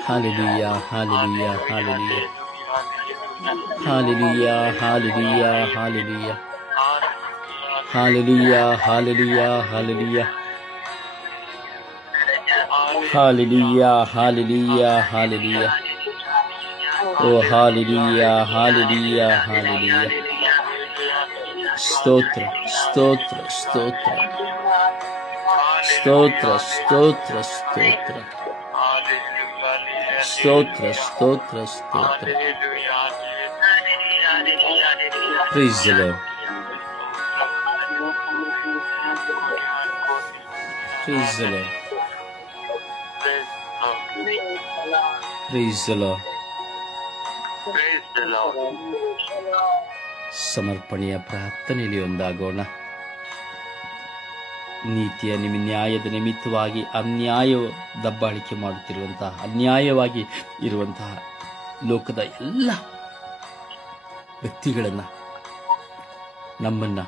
ಹಾಲೆಲೂಯ, hallelujah, hallelujah, hallelujah, hallelujah, hallelujah, hallelujah, hallelujah, hallelujah, hallelujah, hallelujah, ಹಾಲೆಲೂಯ. ಓ ಹಾಲೆಲೂಯ, ಹಾಲೆಲೂಯ, ಹಾಲೆಲೂಯ. ಸ್ತೋತ್ರ, ಸ್ತೋತ್ರ, ಸ್ತೋತ್ರ, ಸ್ತೋತ್ರ, ಸ್ತೋತ್ರ, ಸ್ತೋತ್ರ, ಸ್ತೋತ್ರ, ಸ್ತೋತ್ರ, ಸ್ತೋತ್ರ. Praise the Lord. Praise the Lord. Praise the Lord. ಸಮರ್ಪಣೆಯ ಪ್ರಾರ್ಥನೆಯಲ್ಲಿ ಒಂದಾಗೋಣ. ನೀತಿಯ ನ್ಯಾಯದ ನಿಮಿತ್ತವಾಗಿ ಅನ್ಯಾಯ ದಬ್ಬಾಳಿಕೆ ಮಾಡುತ್ತಿರುವಂತಹ, ಅನ್ಯಾಯವಾಗಿ ಇರುವಂತಹ ಲೋಕದ ಎಲ್ಲ ವ್ಯಕ್ತಿಗಳನ್ನು, ನಮ್ಮನ್ನು,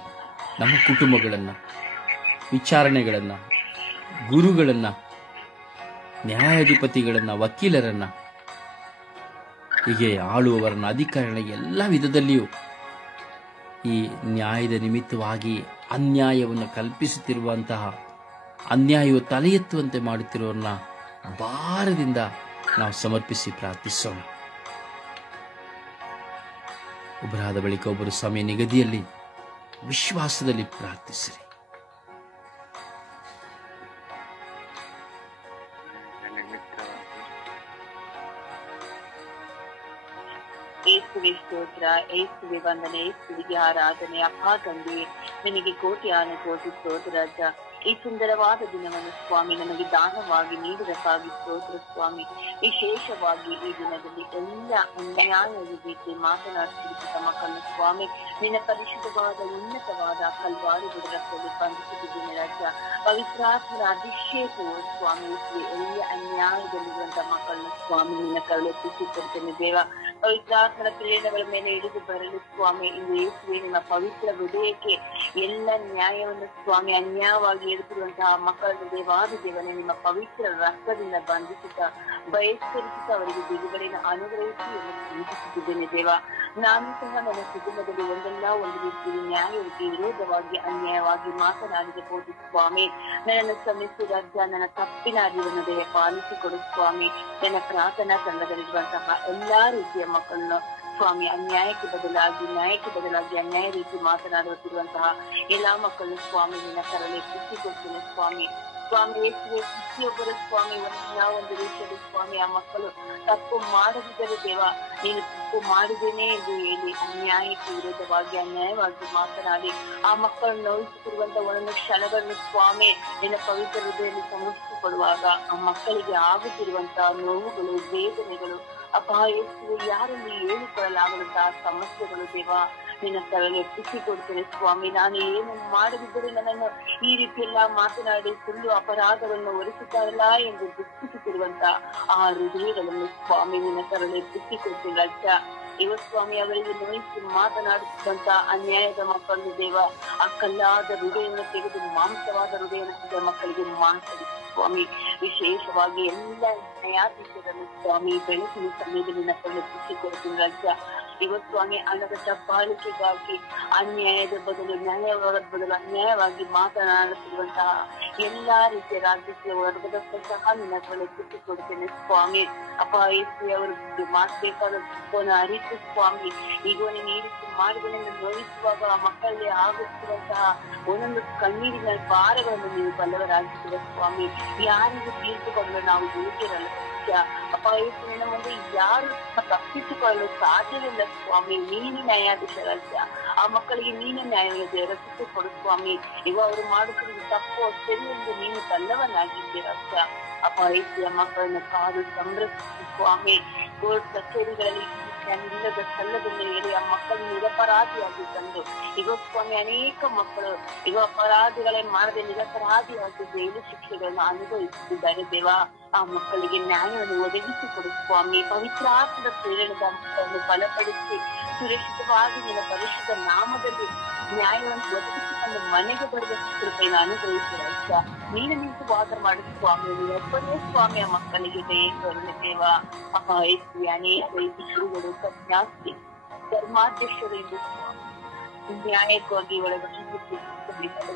ನಮ್ಮ ಕುಟುಂಬಗಳನ್ನು, ವಿಚಾರಣೆಗಳನ್ನು, ಗುರುಗಳನ್ನು, ನ್ಯಾಯಾಧಿಪತಿಗಳನ್ನು, ವಕೀಲರನ್ನು, ಹೀಗೆ ಆಳುವವರನ್ನು, ಅಧಿಕಾರಿಗಳ ಎಲ್ಲ ವಿಧದಲ್ಲಿಯೂ ಈ ನ್ಯಾಯದ ನಿಮಿತ್ತವಾಗಿ ಅನ್ಯಾಯವನ್ನು ಕಲ್ಪಿಸುತ್ತಿರುವಂತಹ, ಅನ್ಯಾಯವು ತಲೆ ಎತ್ತುವಂತೆ ಮಾಡುತ್ತಿರುವವರನ್ನ ಭಾರದಿಂದ ನಾವು ಸಮರ್ಪಿಸಿ ಪ್ರಾರ್ಥಿಸೋಣ. ಒಬ್ಬರಾದ ಬಳಿಕ ಒಬ್ಬರು ಸಮಯ ನಿಗದಿಯಲ್ಲಿ ವಿಶ್ವಾಸದಲ್ಲಿ ಪ್ರಾರ್ಥಿಸಿರಿ. ಏಸುವೆ ಸ್ತೋತ್ರ, ಏಸುವೆ ವಂದನೆ, ಏಸುವಿಗೆ ಆರಾಧನೆ. ಅಪ್ಪ ತಂದೆ, ನಿನಗೆ ಕೋಟಿ ಸ್ತೋತ್ರ ರಾಜ. ಈ ಸುಂದರವಾದ ದಿನವನ್ನು ಸ್ವಾಮಿ ನಮಗೆ ದಾನವಾಗಿ ನೀಡುವುದಕ್ಕಾಗಿ ಸ್ತೋತ್ರ ಸ್ವಾಮಿ. ವಿಶೇಷವಾಗಿ ಈ ದಿನದಲ್ಲಿ ಎಲ್ಲ ಅನ್ಯಾಯದ ರೀತಿ ಮಾತನಾಡುತ್ತಿದ್ದ ಮಕ್ಕಳನ್ನು ಸ್ವಾಮಿ ನಿನ್ನ ಪರಿಶುದ್ಧವಾದ ಉನ್ನತವಾದ ಕಲ್ವಾರಿಗಳ ರಕ್ತದಲ್ಲಿ ಬಂಧಿಸುತ್ತಿದ್ದೇನೆ ರಾಜ. ಪವಿತ್ರಾತ್ಮನ ಅಭಿಷೇಕವು ಸ್ವಾಮಿ ಎಲ್ಲ ಅನ್ಯಾಯದಲ್ಲಿರುವಂತಹ ಮಕ್ಕಳನ್ನು ಸ್ವಾಮಿ ನಿನ್ನ ಕರುಳೆತ್ತಿಸಿಕೊಡ್ತೇನೆ ದೇವ. ಪವಿತ್ರಾತ್ಮನ ಪ್ರೇರಣೆಗಳ ಮೇಲೆ ಇಳಿದು ಬರಲು ಸ್ವಾಮಿ ಇಂದು ಯೇಸುವೆ ನಿಮ್ಮ ಪವಿತ್ರ ಹೃದಯಕ್ಕೆ ಎಲ್ಲ ನ್ಯಾಯವನ್ನು ಸ್ವಾಮಿ ಅನ್ಯಾಯವಾಗಿ ಎಡುತ್ತಿರುವಂತಹ ಮಕ್ಕಳನ್ನು ದೇವಾದ ದೇವನೇ ನಿಮ್ಮ ಪವಿತ್ರ ರಕ್ತದಿಂದ ಬಂಧಿಸುತ್ತಾ ಬಹಿಷ್ಕರಿಸುತ್ತಾ ಅವರಿಗೆ ಬಿಡುಗಡೆಯನ್ನು ಅನುಗ್ರಹಿಸಿ ಎಂದು ಚಿಂತಿಸುತ್ತಿದ್ದೇನೆ ದೇವ. ನಾನು ಸಹ ನನ್ನ ಕುಟುಂಬದಲ್ಲಿ ಒಂದಲ್ಲ ಒಂದು ರೀತಿಯ ನ್ಯಾಯಕ್ಕೆ ವಿರೋಧವಾಗಿ ಅನ್ಯಾಯವಾಗಿ ಮಾತನಾಡಿದ ಹೋದ ಸ್ವಾಮಿ ನನ್ನನ್ನು ಶ್ರಮಿಸಿ ರಾಜ್ಯ, ನನ್ನ ತಪ್ಪಿನ ಅರಿವನ್ನು ದೇಹ ಪಾಲಿಸಿಕೊಡು ಸ್ವಾಮಿ. ನನ್ನ ಪ್ರಾರ್ಥನಾ ತಂಡದಲ್ಲಿರುವಂತಹ ಎಲ್ಲಾ ರೀತಿಯ ಮಕ್ಕಳನ್ನು ಸ್ವಾಮಿ ಅನ್ಯಾಯಕ್ಕೆ ಬದಲಾಗಿ ನ್ಯಾಯಕ್ಕೆ ಬದಲಾಗಿ ಅನ್ಯಾಯ ರೀತಿ ಮಾತನಾಡುತ್ತಿರುವಂತಹ ಎಲ್ಲಾ ಮಕ್ಕಳು ಸ್ವಾಮಿ ನಿನ್ನ ಕರಳೆ ಕೊಡ್ತೇನೆ ಸ್ವಾಮಿ. ಸ್ವಾಮಿ ಯೇಸುವೆ, ಪ್ರತಿಯೊಬ್ಬರು ಸ್ವಾಮಿ ಒಂದು ರೀತಿಯಲ್ಲಿ ಸ್ವಾಮಿ ಆ ಮಕ್ಕಳು ತಪ್ಪು ಮಾಡದಿದ್ದರೆ ದೇವ, ನೀನು ತಪ್ಪು ಮಾಡಿದ್ದೇನೆ ಎಂದು ಹೇಳಿ ಅನ್ಯಾಯಕ್ಕೆ ವಿರೋಧವಾಗಿ ಅನ್ಯಾಯವಾಗಿ ಮಾತನಾಡಿ ಆ ಮಕ್ಕಳನ್ನು ನೋಯಿಸುತ್ತಿರುವಂತಹ ಒಂದೊಂದು ಕ್ಷಣಗಳನ್ನು ಸ್ವಾಮಿ ನಿನ್ನ ಪವಿತ್ರ ಹೃದಯದಲ್ಲಿ ಸಮರ್ಪಿಸಿಕೊಳ್ಳುವಾಗ ಆ ಮಕ್ಕಳಿಗೆ ಆಗುತ್ತಿರುವಂತಹ ನೋವುಗಳು, ವೇದನೆಗಳು, ಅಪಾಯಗಳು ಯಾರಲ್ಲಿ ಹೇಳಿಕೊಳ್ಳಲಾಗದಂತಹ ಸಮಸ್ಯೆಗಳು ದೇವ ನಿನ್ನ ಕರಳೆ ಕೊಡ್ತೇನೆ ಸ್ವಾಮಿ. ನಾನು ಏನು ಮಾಡದಿದ್ದರೆ ನನ್ನನ್ನು ಈ ರೀತಿಯೆಲ್ಲ ಮಾತನಾಡಿ ಸುಳ್ಳು ಅಪರಾಧವನ್ನು ಹೊರಿಸುತ್ತಾರಲ್ಲ ಎಂದು ದುಃಖಿಸುತ್ತಿರುವಂತ ಆ ಹೃದಯಗಳನ್ನು ಸ್ವಾಮಿ ನಿನ್ನ ಕರಳೆ ಕೊಡ್ತೇನೆ ರಾಜ. ಇವತ್ತು ಸ್ವಾಮಿ ಅವರಿಗೆ ನೋಯಿಸಿ ಮಾತನಾಡುತ್ತಿದ್ದಂತ ಅನ್ಯಾಯದ ಮಕ್ಕಳು ದೇವ ಆ ಕಲ್ಲಾದ ಹೃದಯವನ್ನು ತೆಗೆದು ಮಾಂಸವಾದ ಹೃದಯವನ್ನು ಮಕ್ಕಳಿಗೆ ಮಾತಾಡಿ ಸ್ವಾಮಿ. ವಿಶೇಷವಾಗಿ ಎಲ್ಲ ನ್ಯಾಯಾಧೀಶರನ್ನು ಸ್ವಾಮಿ ಬೆಳಕಿನ ಸಮಯದಲ್ಲಿ ನಕ್ಕನ್ನು ಕೊಡ್ತೀನಿ ರಾಜ್ಯ. ಇವತ್ತು ಸ್ವಾಮಿ ಹಣದ ದಬ್ಬಾಳಿಕೆಗಾಗಿ ಅನ್ಯಾಯದ ಬದಲು ನ್ಯಾಯವಾದ ಬದಲು ಅನ್ಯಾಯವಾಗಿ ಮಾತನಾಡುತ್ತಿರುವಂತಹ ಎಲ್ಲಾ ರೀತಿಯ ರಾಜಕೀಯ ವರ್ಗದಕ್ಕೂ ಸಹ ನಿನ್ನ ಕೊಡ್ತೇನೆ ಸ್ವಾಮಿ. ಅಪಾಯಿಸಿ ಅವರಿಗೆ ಮಾಡಬೇಕಾದ ಅರಿತು ಸ್ವಾಮಿ ಈಗ ನೀನು ಈ ರೀತಿ ಮಾಡಿಗಳನ್ನು ನೋಯಿಸುವಾಗ ಆ ಮಕ್ಕಳಿಗೆ ಆಗುತ್ತಿರುವಂತಹ ಒಂದೊಂದು ಕಣ್ಣೀರಿನ ಭಾರಗಳನ್ನು ನೀವು ಬಲ್ಲವರಾಗಿದ್ದೀರ ಸ್ವಾಮಿ. ಯಾರಿಗೂ ತೀರ್ಪುಕೊಳ್ಳಲು ನಾವು ಯೋಗ್ಯರಲ್ಲ ಅಪಾಯಿಸಿ ನಿನ್ನ ಮುಂದೆ ಯಾರು ತಪ್ಪಿಸಿಕೊಳ್ಳಲು ಸಾಧ್ಯವಿಲ್ಲ ಸ್ವಾಮಿ. ನೀನು ನ್ಯಾಯಾಧೀಶ ರಾಜ್ಯ. ಆ ಮಕ್ಕಳಿಗೆ ನೀನು ನ್ಯಾಯವನ್ನು ದೇವರ ಕೊಡು ಸ್ವಾಮಿ. ಈಗ ಅವರು ಮಾಡುತ್ತಿರುವುದು ತಪ್ಪು ಸರಿ ಎಂದು ನೀನು ಬಲ್ಲವನಾಗಿದ್ದೀರ ರಾಜ್ಯ. ಅಪಾಯಿಸಿಯ ಮಕ್ಕಳನ್ನು ಕಾದು ಸಂರಕ್ಷಿಸಿ ಸ್ವಾಮಿ. ಕೋರ್ಟ್ ಕಚೇರಿಗಳಲ್ಲಿ ಇಲ್ಲದ ಸಲ್ಲದ ಮೇಲೆ ಆ ಮಕ್ಕಳು ನಿರಪರಾಧಿಯಾಗಿ ತಂದು ಈಗ ಸ್ವಾಮಿ ಅನೇಕ ಮಕ್ಕಳು ಈಗ ಅಪರಾಧಿಗಳೇ ಮಾಡದೆ ನಿರಪರಾಧಿಯಾಗಿ ಜೈಲು ಶಿಕ್ಷೆಗಳನ್ನು ಅನುಭವಿಸುತ್ತಿದ್ದಾರೆ ದೇವ. ಆ ಮಕ್ಕಳಿಗೆ ನ್ಯಾಯವನ್ನು ಒದಗಿಸಿಕೊಡು ಸ್ವಾಮಿ. ಪವಿತ್ರಾತ್ಮದ ಪ್ರೇರಣೆದ ಮಕ್ಕಳನ್ನು ಬಲಪಡಿಸಿ ಸುರಕ್ಷಿತವಾಗಿ ನಿನ್ನ ಪರಿಶುದ್ಧ ನಾಮದಲ್ಲಿ ನ್ಯಾಯವನ್ನು ಒದಗಿಸಿಕೊಂಡು ಮನೆಗೆ ಬರುವ ಕೃಪೆಯನ್ನು ಅನುಭವಿಸುವ ನೀನು ನಿಂತು ವಾದ ಮಾಡಿ ಸ್ವಾಮಿ. ನೀನೊಬ್ಬನೇ ಸ್ವಾಮಿ ಆ ಮಕ್ಕಳಿಗೆ ಕರುಣೆ ದೇವ. ಅನೇಕ ಗುರುಗಳು ಕನ್ಯಾಸ್ತಿ ಧರ್ಮಾಧ್ಯಕ್ಷರು ಎಂದು ನ್ಯಾಯಕ್ಕಾಗಿ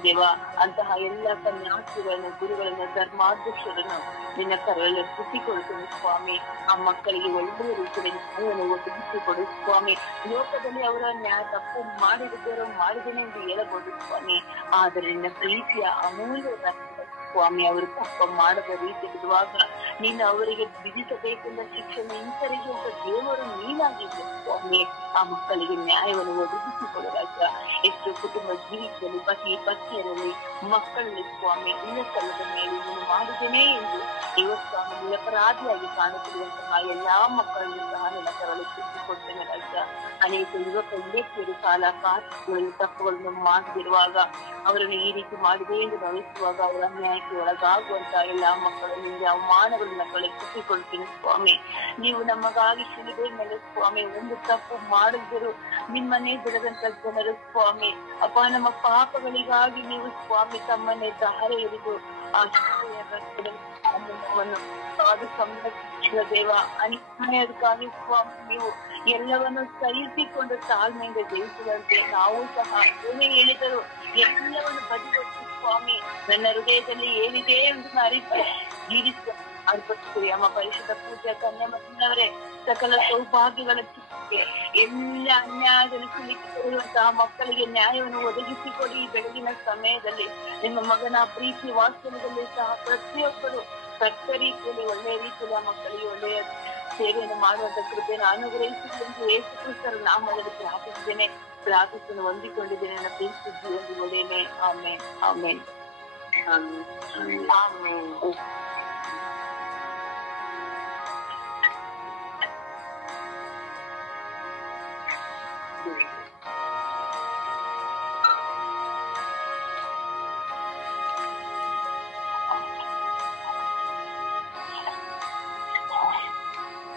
ದೇವ ಅಂತಹ ಎಲ್ಲ ಕನ್ಯಾಸ್ತಿಗಳನ್ನು ಗುರುಗಳನ್ನು ಧರ್ಮಾಧ್ಯಕ್ಷರನ್ನು ನಿನ್ನ ಕರಳಲ್ಲಿ ಕೃತಿಕೊಳ್ತೇನೆ ಸ್ವಾಮಿ. ಆ ಮಕ್ಕಳಿಗೆ ಒಳ್ಳೆಯ ರೀತಿಯಲ್ಲಿ ನ್ಯಾಯವನ್ನು ಒದಗಿಸಿಕೊಡು ಸ್ವಾಮಿ. ಲೋಕದಲ್ಲಿ ಅವರ ನ್ಯಾಯ ತಪ್ಪು ಮಾಡಿದ್ದೇರೋ ಮಾಡಿದ್ದೇನೆ ಎಂದು ಹೇಳಬಹುದು ಸ್ವಾಮಿ. ಆದರೆ ನಿನ್ನ ಪ್ರೀತಿಯ ಅಮೂಲ್ಯ ಸ್ವಾಮಿ ಅವರು ತಪ್ಪ ಮಾಡದ ರೀತಿ ಇರುವಾಗ ನೀನು ಅವರಿಗೆ ವಿಧಿಸಬೇಕೆಂದ ಶಿಕ್ಷಣ ಹಿಂಸರಿಗೆ ಅಂತ ದೇವರು ನೀನಾಗಿದ್ದೆ ಸ್ವಾಮಿ. ಆ ಮಕ್ಕಳಿಗೆ ನ್ಯಾಯವನ್ನು ಒದಗಿಸಿಕೊಡುವಾಗ ಎಷ್ಟು ಕುಟುಂಬ ಜೀವಿತದಲ್ಲಿ ಪತಿಯರಲ್ಲಿ ಮಕ್ಕಳಲ್ಲಿ ಸ್ವಾಮಿ ನಿನ್ನ ಸ್ಥಳದ ಮೇಲೆ ನೀನು ಮಾಡಿದ್ದೇನೆ ಎಂದು ಇವತ್ತು ಸ್ವಾಮಿ ನಿರಪರಾಧಿಯಾಗಿ ಕಾಣುತ್ತಿರುವಂತಹ ಎಲ್ಲಾ ಮಕ್ಕಳನ್ನು ಸಹ ನಿನ್ನ ಕರಳು ತಿಳಿಸಿಕೊಡ್ತೇನೆ ರಾಜ್ಯ. ಅನೇಕ ಯುವಕ ಯುವತಿಯರು ಕಾಲ ಕಾರ್ಯಗಳಲ್ಲಿ ತಪ್ಪುಗಳನ್ನು ಮಾಡದಿರುವಾಗ ಅವರನ್ನು ಈ ರೀತಿ ಮಾಡಿದೆ ಎಂದು ಭಾವಿಸುವಾಗ ಅವರ ನ್ಯಾಯಕ್ಕೆ ಒಳಗಾಗುವಂತಹ ಎಲ್ಲಾ ಮಕ್ಕಳನ್ನು ಅವಮಾನಗಳನ್ನ ಕಳಿಸಿಕೊಳ್ತೀನಿ ಸ್ವಾಮಿ. ನೀವು ನಮಗಾಗಿ ಶಿಲುಬೆ ಮೇಲೆ ಸ್ವಾಮಿ ಒಂದು ತಪ್ಪು ಮಾಡಿದ್ರು ನಿಮ್ಮನ್ನೇ ಬಿಡದಂತ ಜನರು ಸ್ವಾಮಿ ಅಪ್ಪ ನಮ್ಮ ಪಾಪಗಳಿಗಾಗಿ ನೀವು ಸ್ವಾಮಿ ತಮ್ಮನ್ನೇ ದಾರೆ ಎರಿದು ಆ ಅದು ಸಂರಕ್ಷಿಸಿದ ದೇವ. ಅನ್ಯಾಯಕ್ಕಾಗಿ ಸ್ವಾಮಿ ನೀವು ಎಲ್ಲವನ್ನು ಸಹಿಸಿಕೊಂಡು ತಾಳ್ಮೆಯಿಂದ ಜಯಿಸುವಂತೆ ನಾವು ಸಹ ಏನೇ ಹೇಳಿದರು ಎಲ್ಲವನ್ನು ಬದಿಗೊತ್ತಿ ಸ್ವಾಮಿ ನನ್ನ ಹೃದಯದಲ್ಲಿ ಏನಿದೆ ಎಂದು ಅರಿತು ಜೀವಿಸುವ ಅರ್ಪಿಸುತ್ತೀರಿ. ಅಮ್ಮ ಪರಿಶುದ್ಧ ಪೂಜೆ ಕನ್ಯಾಮರೇ ಸಕಲ ಸೌಭಾಗ್ಯಗಳ ಚಿಕ್ಕೆ ಎಲ್ಲ ಅನ್ಯಾಯದಲ್ಲಿ ಸಿಲುಕಿರುವಂತಹ ಮಕ್ಕಳಿಗೆ ನ್ಯಾಯವನ್ನು ಒದಗಿಸಿಕೊಡಿ. ಈ ಬೆಳಗಿನ ಸಮಯದಲ್ಲಿ ನಿಮ್ಮ ಮಗನ ಪ್ರೀತಿ ವಾಸ್ತವದಲ್ಲಿ ಸಹ ಪ್ರತಿಯೊಬ್ಬರು ಸತ್ಯ ರೀತಿಯಲ್ಲಿ ಒಳ್ಳೆಯ ರೀತಿಯಲ್ಲಿ ಆ ಮಕ್ಕಳಿಗೆ ಒಳ್ಳೆಯ ಸೇವೆಯನ್ನು ಮಾಡುವಂತ ಕೃಪೆಯನ್ನು ಅನುಗ್ರಹಿಸಿಕೊಂಡು ಯೇಸು ಕ್ರಿಸ್ತರ ನಾಮದಲ್ಲಿ ಪ್ರಾರ್ಥಿಸನ್ನು ಹೊಂದಿಕೊಂಡಿದ್ದೇನೆ. ನನ್ನ ಪ್ರೀತಿ ಜೀವನದಲ್ಲಿ ಒಳ್ಳೆಯೇ. ಆಮೇನ್ ಆಮೇನ್ ಆಮೇನ್.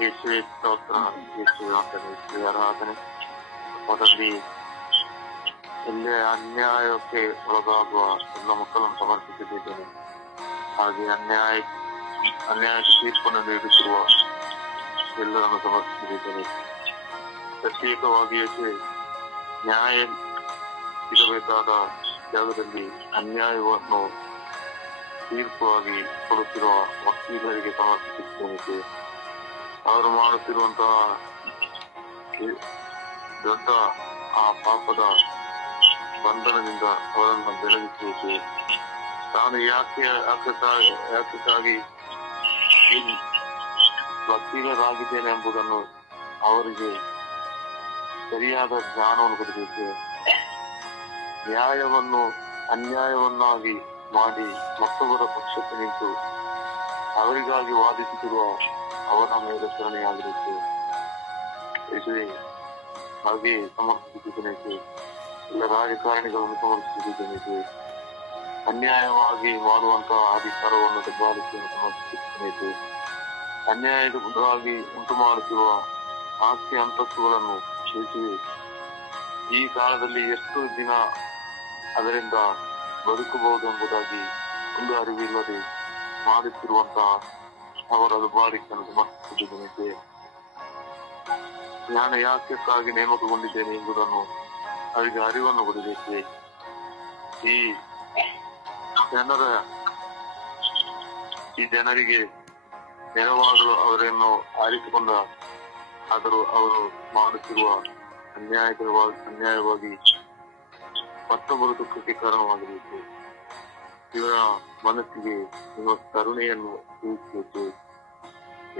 ಯೇಸುವೆ ಸ್ತೋತ್ರ, ಯೇಸುವೆ ವಂದನೆ, ಯೇಸುವೆ ಆರಾಧನೆ. ಮೊದಲಿ ಎಲ್ಲೇ ಅನ್ಯಾಯಕ್ಕೆ ಒಳಗಾಗುವ ಎಲ್ಲ ಮಕ್ಕಳನ್ನು ಸಮರ್ಪಿಸಿದ್ದೇನೆ. ಹಾಗೆ ಅನ್ಯಾಯ ತೀರ್ಪನ್ನು ನೀಡುತ್ತಿರುವ ಎಲ್ಲರನ್ನು ಸಮರ್ಪಿಸಿದ್ದೇನೆ. ಪ್ರತ್ಯೇಕವಾಗಿ ನ್ಯಾಯ ಸಿಗಬೇಕಾದ ಜಾಗದಲ್ಲಿ ಅನ್ಯಾಯವನ್ನು ತೀರ್ಪುವಾಗಿ ಕೊಡುತ್ತಿರುವ ವಕೀಲರಿಗೆ ಸಮರ್ಪಿಸುತ್ತೇನೆ. ಅವರು ಮಾಡುತ್ತಿರುವಂತಹ ದೊಡ್ಡ ಆ ಪಾಪದ ಬಂಧನದಿಂದ ಅವರನ್ನು ಬೆಳಗಿಸುವುದು, ತಾನು ಯಾಕಾಗಿ ವಕೀಲರಾಗಿದ್ದೇನೆ ಎಂಬುದನ್ನು ಅವರಿಗೆ ಸರಿಯಾದ ಜ್ಞಾನವನ್ನು ಕೊಡಬೇಕು. ನ್ಯಾಯವನ್ನು ಅನ್ಯಾಯವನ್ನಾಗಿ ಮಾಡಿ ಮತ್ತೊಬ್ಬರ ಪಕ್ಷಕ್ಕೆ ನಿಂತು ಅವರಿಗಾಗಿ ವಾದಿಸುತ್ತಿರುವ ಅವರ ಮೇಲೆ ಕರುಣೆಯಾಗಿರುತ್ತೆ. ಹಾಗೆ ಸಮರ್ಪಿಸಿದ್ದೇನೆ. ಎಲ್ಲ ರಾಜಕಾರಣಿಗಳನ್ನು ಸಮರ್ಪಿಸಿದ್ದೇನೆ. ಅನ್ಯಾಯವಾಗಿ ಮಾಡುವಂತಹ ಅಧಿಕಾರವನ್ನು ದಬ್ಬಾಳಿಕೆಯನ್ನು ಸಮರ್ಪಿಸಿದ್ದೇನೆ. ಅನ್ಯಾಯವಾಗಿ ಉಂಟು ಮಾಡುತ್ತಿರುವ ಆಸ್ತಿ ಅಂತಸ್ತುಗಳನ್ನು ತಿಳಿಸಿವೆ. ಈ ಕಾಲದಲ್ಲಿ ಎಷ್ಟು ದಿನ ಅದರಿಂದ ಬದುಕಬಹುದು ಎಂಬುದಾಗಿ ಒಂದು ಅರಿವಿಲ್ಲದೆ ಮಾಡುತ್ತಿರುವಂತಹ ಅವರ ದುಬಾರಿಕೆಯನ್ನು ಸಮರ್ಪಿಸಿದ್ದೇನೆ. ನಾನು ಯಾಕೆಕ್ಕಾಗಿ ನೇಮಕಗೊಂಡಿದ್ದೇನೆ ಎಂಬುದನ್ನು ಅವರಿಗೆ ಅರಿವನ್ನು ಕೊಡಬೇಕು. ಈ ಜನರಿಗೆ ನೆರವಾಗಲು ಅವರನ್ನು ಆರಿಸಿಕೊಂಡ ಆದರೂ ಅವರು ಮಾಡುತ್ತಿರುವ ಅನ್ಯಾಯವಾಗಿ ಮತ್ತೊಬ್ಬರು ದುಃಖಕ್ಕೆ ಕಾರಣವಾಗಬೇಕು. ಇವರ ಮನಸ್ಸಿಗೆ ನಿಮ್ಮ ಕರುಣೆಯನ್ನು ತಿಳಿಸಬೇಕು.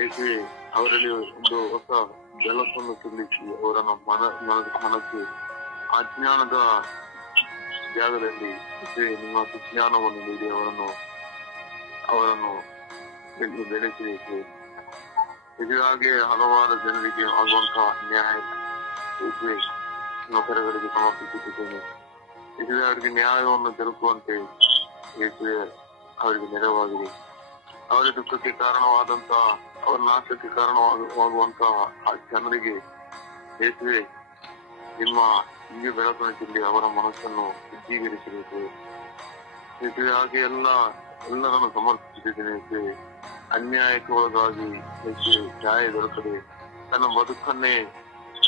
ಏಕೆ ಅವರಲ್ಲಿ ಒಂದು ಹೊಸ ಬೆಳಕನ್ನು ತಿಳಿಸಿ ಅವರನ್ನು ಮನಸ್ಸು ಅಜ್ಞಾನದ ಜಾಗದಲ್ಲಿ ನಿಮ್ಮ ಸುಜ್ಞಾನವನ್ನು ನೀಡಿ ಅವರನ್ನು ಬೆಳೆಸಬೇಕು. ಇದರಾಗೆ ಹಲವಾರು ಜನರಿಗೆ ಆಗುವಂತಹ ನ್ಯಾಯ ನೌಕರರಿಗೆ ಸಮರ್ಪಿಸುತ್ತಿದ್ದೇನೆ. ಇದರ ಅವರಿಗೆ ನ್ಯಾಯವನ್ನು ದೊರಕುವಂತೆ ಯೇಸುವೆ ಅವರಿಗೆ ನೆರವಾಗಿದೆ. ಅವರ ದುಃಖಕ್ಕೆ ಕಾರಣವಾದಂತಹ, ಅವರ ನಾಶಕ್ಕೆ ಕಾರಣವಾಗುವಂತಹ ಆ ಜನರಿಗೆ ಯೇಸುವೆ ನಿಮ್ಮ ಈ ಬೆಳಕನ್ನು ಚೆಲ್ಲಿ ಅವರ ಮನಸ್ಸನ್ನು ಶುದ್ಧೀಕರಿಸಬೇಕು. ಯೇಸುವೆ ಹಾಗೆ ಎಲ್ಲರನ್ನು ಸಮರ್ಪಿಸುತ್ತಿದ್ದೇನೆ. ಯೇಸುವೆ ಅನ್ಯಾಯಕ್ಕೆ ಒಳಗಾಗಿ ಯೇಸುವೆ ನ್ಯಾಯ ದೊರಕದೆ ತನ್ನ ಬದುಕನ್ನೇ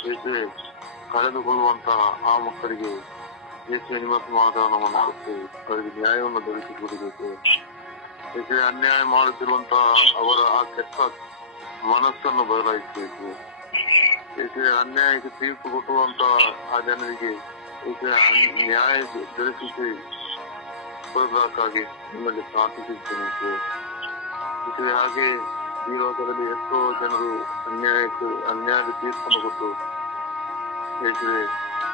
ಯೇಸುವೆ ಕಳೆದುಕೊಳ್ಳುವಂತಹ ಆ ಮಕ್ಕಳಿಗೆ ಯೇಸುವೆ ನಿಮ್ಮ ಸಮಾಧಾನವನ್ನು ಕೊಟ್ಟು ಅವರಿಗೆ ನ್ಯಾಯವನ್ನು ದೊರಕಿಸಿಕೊಡಬೇಕು. ಯೇಸುವೆ ಅನ್ಯಾಯ ಮಾಡುತ್ತಿರುವಂತಹ ಅವರ ಆ ಕೆಟ್ಟ ಮನಸ್ಸನ್ನು ಬದಲಾಯಿಸಬೇಕು. ಯೇಸುವೆ ಅನ್ಯಾಯಕ್ಕೆ ತೀರ್ಪು ಕೊಟ್ಟುವಂತಹ ಆ ಜನರಿಗೆ ಯೇಸುವೆ ನ್ಯಾಯ ದೊರಕಿಸಿ ಕೊಡಬೇಕಾಗಿ ನಿಮ್ಮಲ್ಲಿ ಪ್ರಾರ್ಥಿಸುತ್ತೇನೆ. ಯೇಸುವೆ ಹಾಗೆ ಈ ಲೋಕದಲ್ಲಿ ಎಷ್ಟೋ ಜನರು ಅನ್ಯಾಯದ ತೀರ್ಪನ್ನು ಕೊಟ್ಟು ಯೇಸುವೆ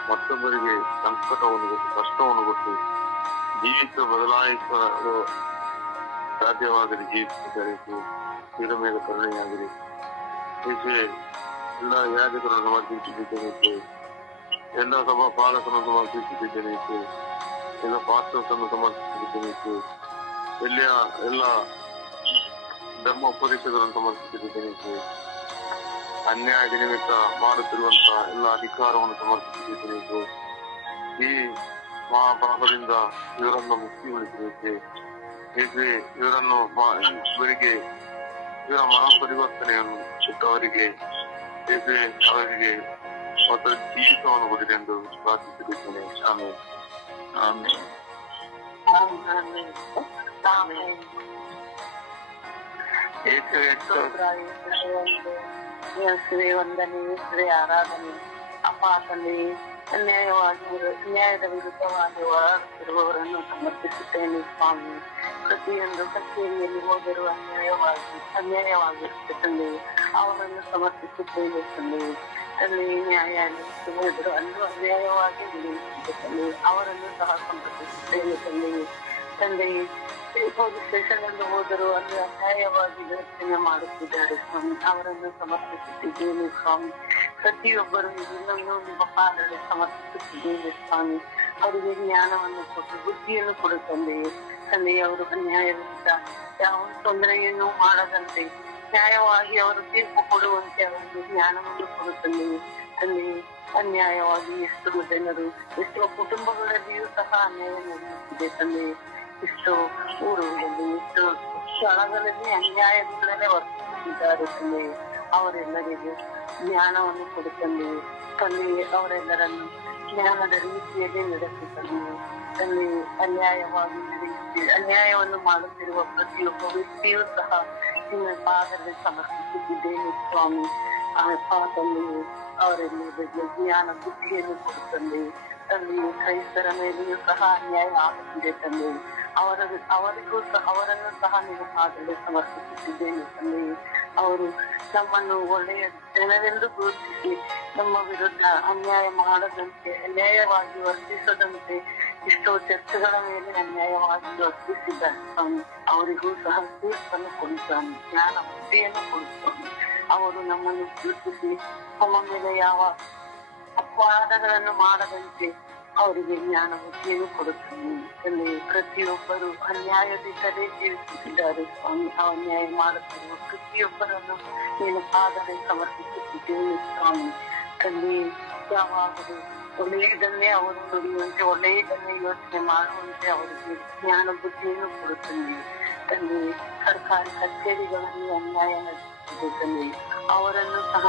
ಮತ್ತೊಬ್ಬರಿಗೆ ಸಂಕಟವನ್ನು ಕೊಟ್ಟು ಕಷ್ಟವನ್ನು ಕೊಟ್ಟು ಜೀವಿತ ಬದಲಾಯಿಸಲು ಸಾಧ್ಯವಾಗದೆ ಜೀವಿಸುತ್ತಿದ್ದಾರೆ. ಇದರ ಮೇಲೆ ಕರುಣೆಯಾಗಿದೆ. ಯೇಸುವೆ ಎಲ್ಲ ಯಾಜಕರನ್ನು ಸಮರ್ಪಿಸುತ್ತಿದ್ದೇನೆ. ಎಲ್ಲ ಸಭಾ ಪಾಲಕರನ್ನು ಸಮರ್ಪಿಸುತ್ತಿದ್ದೇನೆ. ಎಲ್ಲ ಪಾಸ್ಟರ್ಸ್ ಅನ್ನು ಸಮರ್ಪಿಸುತ್ತಿದ್ದೇನೆ. ಎಲ್ಲ ಧರ್ಮ ಉಪದೇಶಕರನ್ನು ಸಮರ್ಪಿಸುತ್ತಿದ್ದೇನೆ. ಅನ್ಯಾಯದ ನಿಮಿತ್ತ ಮಾಡುತ್ತಿರುವಂತಹ ಎಲ್ಲ ಅಧಿಕಾರವನ್ನು ಸಮರ್ಪಿಸುತ್ತಿದ್ದೇನೆ. ಈ ಮಹಾಪಾಪದಿಂದ ಇವರನ್ನು ಮುಕ್ತಿಗೊಳಿಸಬೇಕು. ಹೇಗೆ ಇವರನ್ನು ಇವರಿಗೆ ಇವರ ಮನೋ ಪರಿವರ್ತನೆಯನ್ನು ಅವರಿಗೆ ಹೇಗೆ ಅವರಿಗೆ ಮತ್ತು ಜೀವಿತವನ್ನು ಕೊಡಿದೆ ಎಂದು ಪ್ರಾರ್ಥಿಸುತ್ತಿದ್ದೇನೆ. ಆಮೇಲೆ ಯೇಸುವೆ ವಂದನೆ, ಯೇಸುವೆ ಆರಾಧನೆ. ಅಪ್ಪ ತಂದೆ, ನ್ಯಾಯದ ವಿರುದ್ಧವಾಗಿ ಹೋರಾಡುತ್ತಿರುವವರನ್ನು ಸಮರ್ಪಿಸುತ್ತೇನೆ ಸ್ವಾಮಿ. ಪ್ರತಿಯೊಂದು ಕಚೇರಿಯಲ್ಲಿ ಹೋದರೂ ಅನ್ಯಾಯವಾಗಿರುತ್ತೆ ತಂದೆ, ಅವರನ್ನು ಸಮರ್ಪಿಸುತ್ತೇನೆ ತಂದೆ. ತಂದೆ ನ್ಯಾಯಾಲಯಕ್ಕೆ ಹೋದರೂ ಅಲ್ಲೂ ಅನ್ಯಾಯವಾಗಿ ನಡೆಯುತ್ತಿದೆ ತಂದೆ, ಅವರನ್ನು ಸಹ ಸಮರ್ಪಿಸುತ್ತೇನೆ ತಂದೆ. ತಂದೆ ಪೊಲೀಸ್ ಸ್ಟೇಷನ್ ಅನ್ನು ಹೋದರೂ ಅಲ್ಲಿ ಅನ್ಯಾಯವಾಗಿ ದರ್ಶನ ಮಾಡುತ್ತಿದ್ದಾರೆ ಸ್ವಾಮಿ, ಅವರನ್ನು ಸಮರ್ಪಿಸುತ್ತಿದ್ದೇನೆ ಸ್ವಾಮಿ. ಪ್ರತಿಯೊಬ್ಬರು ಇನ್ನೊಂದು ನಿಮ್ಮ ಪಾದಗಳಿಗೆ ಸಮರ್ಪಿಸುತ್ತಿದ್ದೇನೆ ಸ್ವಾಮಿ. ಅವರಿಗೆ ಜ್ಞಾನವನ್ನು ಕೊಟ್ಟು ಬುದ್ಧಿಯನ್ನು ಕೊಡು ತಂದೆ. ತಂದೆ ಅವರು ಅನ್ಯಾಯದಿಂದ ಯಾವ ತೊಂದರೆಯನ್ನು ಮಾಡದಂತೆ ನ್ಯಾಯವಾಗಿ ಅವರು ತೀರ್ಪು ಕೊಡುವಂತೆ ಅವರಿಗೆ ಜ್ಞಾನವನ್ನು ಕೊಡು ತಂದೆ. ತಂದೆ ಅನ್ಯಾಯವಾಗಿ ಎಷ್ಟೋ ಜನರು, ಎಷ್ಟೋ ಕುಟುಂಬಗಳಲ್ಲಿಯೂ ಸಹ ಅನ್ಯಾಯ ನಡೆಯುತ್ತಿದೆ ತಂದೆ. ಎಷ್ಟೋ ಊರುಗಳಲ್ಲಿ, ಎಷ್ಟೋ ಸ್ಥಳಗಳಲ್ಲಿ ಅನ್ಯಾಯಗಳನ್ನೇ ವರ್ತಿಸುತ್ತಿದ್ದಾರೆ ತಂದೆ. ಅವರೆಲ್ಲರಿಗೂ ಜ್ಞಾನವನ್ನು ಕೊಡುತ್ತಂದೆ. ತಂದೆ ಅವರೆಲ್ಲರನ್ನು ಜ್ಞಾನದ ರೀತಿಯಲ್ಲಿ ನಡೆಸುತ್ತಂದೆ. ತಂದೆ ಅನ್ಯಾಯವಾಗಿ ಅನ್ಯಾಯವನ್ನು ಮಾಡುತ್ತಿರುವ ಪ್ರತಿಯೊಬ್ಬ ವ್ಯಕ್ತಿಯೂ ಸಹ ನಿಮ್ಮ ಪಾದದಲ್ಲಿ ಸಮರ್ಪಿಸುತ್ತಿದ್ದೇನೆ ಸ್ವಾಮಿ. ತಂದೆ ಅವರೆಲ್ಲರಿಗೂ ಜ್ಞಾನ ಬುದ್ಧಿಯನ್ನು ಕೊಡುತ್ತಂದೆ. ತಂದೆ ಕ್ರೈಸ್ತರ ಮೇಲೆಯೂ ಸಹ ಅನ್ಯಾಯ ಆಗುತ್ತಿದೆ ತಂದೆ. ಅವರನ್ನು ಸಹ ನಿಮ್ಮ ಪಾದದಲ್ಲಿ ಸಮರ್ಪಿಸುತ್ತಿದ್ದೇನೆ ತಂದೆ. ಅವರು ನಮ್ಮನ್ನು ಒಳ್ಳೆಯ ಜನರೆಂದು ಗುರುತಿಸಿ ನಮ್ಮ ವಿರುದ್ಧ ಅನ್ಯಾಯ ಮಾಡದಂತೆ, ಅನ್ಯಾಯವಾಗಿ ವರ್ತಿಸದಂತೆ ಎಷ್ಟೋ ಚರ್ಚೆಗಳ ಮೇಲೆ ಅನ್ಯಾಯವಾಗಿ ವರ್ತಿಸಿದ್ದಾರೆ ಸ್ವಾಮಿ. ಅವರಿಗೂ ಸಹ ತೀರ್ಪನ್ನು ಕೊಡುತ್ತಾನೆ, ಜ್ಞಾನ ಬುದ್ಧಿಯನ್ನು ಕೊಡುತ್ತಾನೆ. ಅವರು ನಮ್ಮನ್ನು ಗುರುತಿಸಿ ನಮ್ಮ ಮೇಲೆ ಯಾವ ಅಪವಾದಗಳನ್ನು ಮಾಡದಂತೆ ಅವರಿಗೆ ಜ್ಞಾನ ಬುದ್ಧಿಯನ್ನು ಕೊಡುತ್ತಾನೆ. ಪ್ರತಿಯೊಬ್ಬರು ಅನ್ಯಾಯದಿಂದಲೇ ಜೀವಿಸುತ್ತಿದ್ದಾರೆ ಸ್ವಾಮಿ. ಅನ್ಯಾಯ ಮಾಡುತ್ತಿರುವ ಪ್ರತಿಯೊಬ್ಬರನ್ನು ನೀನು ಪಾದನೆ ಸಮರ್ಪಿಸುತ್ತಿದ್ದೇನೆ ಸ್ವಾಮಿ. ತಂದೆ ಯಾವಾಗಲೂ ಒಳ್ಳೆಯದನ್ನೇ ಅವರು ನುಡಿಯುವಂತೆ, ಒಳ್ಳೆಯದನ್ನೇ ಯೋಚನೆ ಮಾಡುವಂತೆ ಅವರಿಗೆ ಜ್ಞಾನ ಬುದ್ಧಿಯನ್ನು ಕೊಡುತ್ತಂದೆ. ತಂದೆ ಸರ್ಕಾರಿ ಕಚೇರಿಗಳಲ್ಲಿ ಅನ್ಯಾಯ ನಡೆಸುತ್ತಿದೆ ತಂದೆ, ಅವರನ್ನು ಸಹ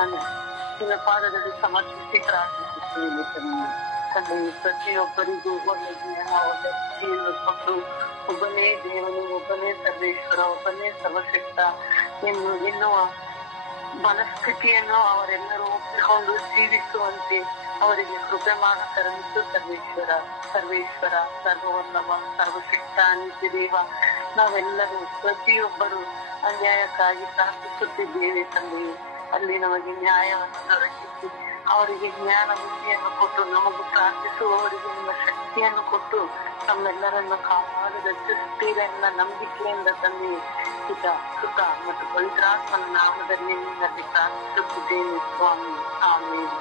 ನಿನ್ನ ಪಾದದಲ್ಲಿ ಸಮರ್ಪಿಸಿ ಪ್ರಾರ್ಥಿಸುತ್ತೇನೆ ತಂದೆ. ತಂದೆ ಪ್ರತಿಯೊಬ್ಬರಿಗೂ ಒಳ್ಳೆ ಜ್ಞಾನ, ಒಳ್ಳೆ ಬುದ್ಧಿಯನ್ನು ಕೊಟ್ಟು ಒಬ್ಬನೇ ದೇವನು, ಒಬ್ಬನೇ ಸರ್ವೇಶ್ವರ, ಒಬ್ಬನೇ ಸರ್ವಶಕ್ತ ಎನ್ನುವ ಮನಸ್ಥಿತಿಯನ್ನು ಅವರೆಲ್ಲರೂ ಒಪ್ಪಿಕೊಂಡು ಜೀವಿಸುವಂತೆ ಅವರಿಗೆ ಕೃಪೆ ಮಾಡುತ್ತಿರುವುದು ಸರ್ವೇಶ್ವರ, ಸರ್ವವಲ್ಲಭ, ಸರ್ವಶಕ್ತ, ನಿತ್ಯ ದೇವ. ನಾವೆಲ್ಲರೂ ಪ್ರತಿಯೊಬ್ಬರು ಅನ್ಯಾಯಕ್ಕಾಗಿ ಪ್ರಾರ್ಥಿಸುತ್ತಿದ್ದೇವೆ ತಂದೆ. ಅಲ್ಲಿ ನಮಗೆ ನ್ಯಾಯವನ್ನು ದೊರಕಿಸಿ ಅವರಿಗೆ ಜ್ಞಾನ ಬುದ್ಧಿಯನ್ನು ಕೊಟ್ಟು ನಮಗೂ ಪ್ರಾರ್ಥಿಸುವವರಿಗೆ ನಿಮ್ಮ ಶಕ್ತಿಯನ್ನು ಕೊಟ್ಟು ನಮ್ಮೆಲ್ಲರನ್ನು ಕಾಪಾಡಿ ರಕ್ಷಿಸುತ್ತೀರ ಎನ್ನ ನಂಬಿಕೆಯಿಂದ ತಂದೆ ಸುತ ಮತ್ತು ಪವಿತ್ರಾತ್ಮನ ನಾಮದಲ್ಲಿ ನಿನ್ನಲ್ಲಿ ಪ್ರಾರ್ಥಿಸುತ್ತಿದ್ದೇನೆ ಸ್ವಾಮಿ. ಆಮೇಲೆ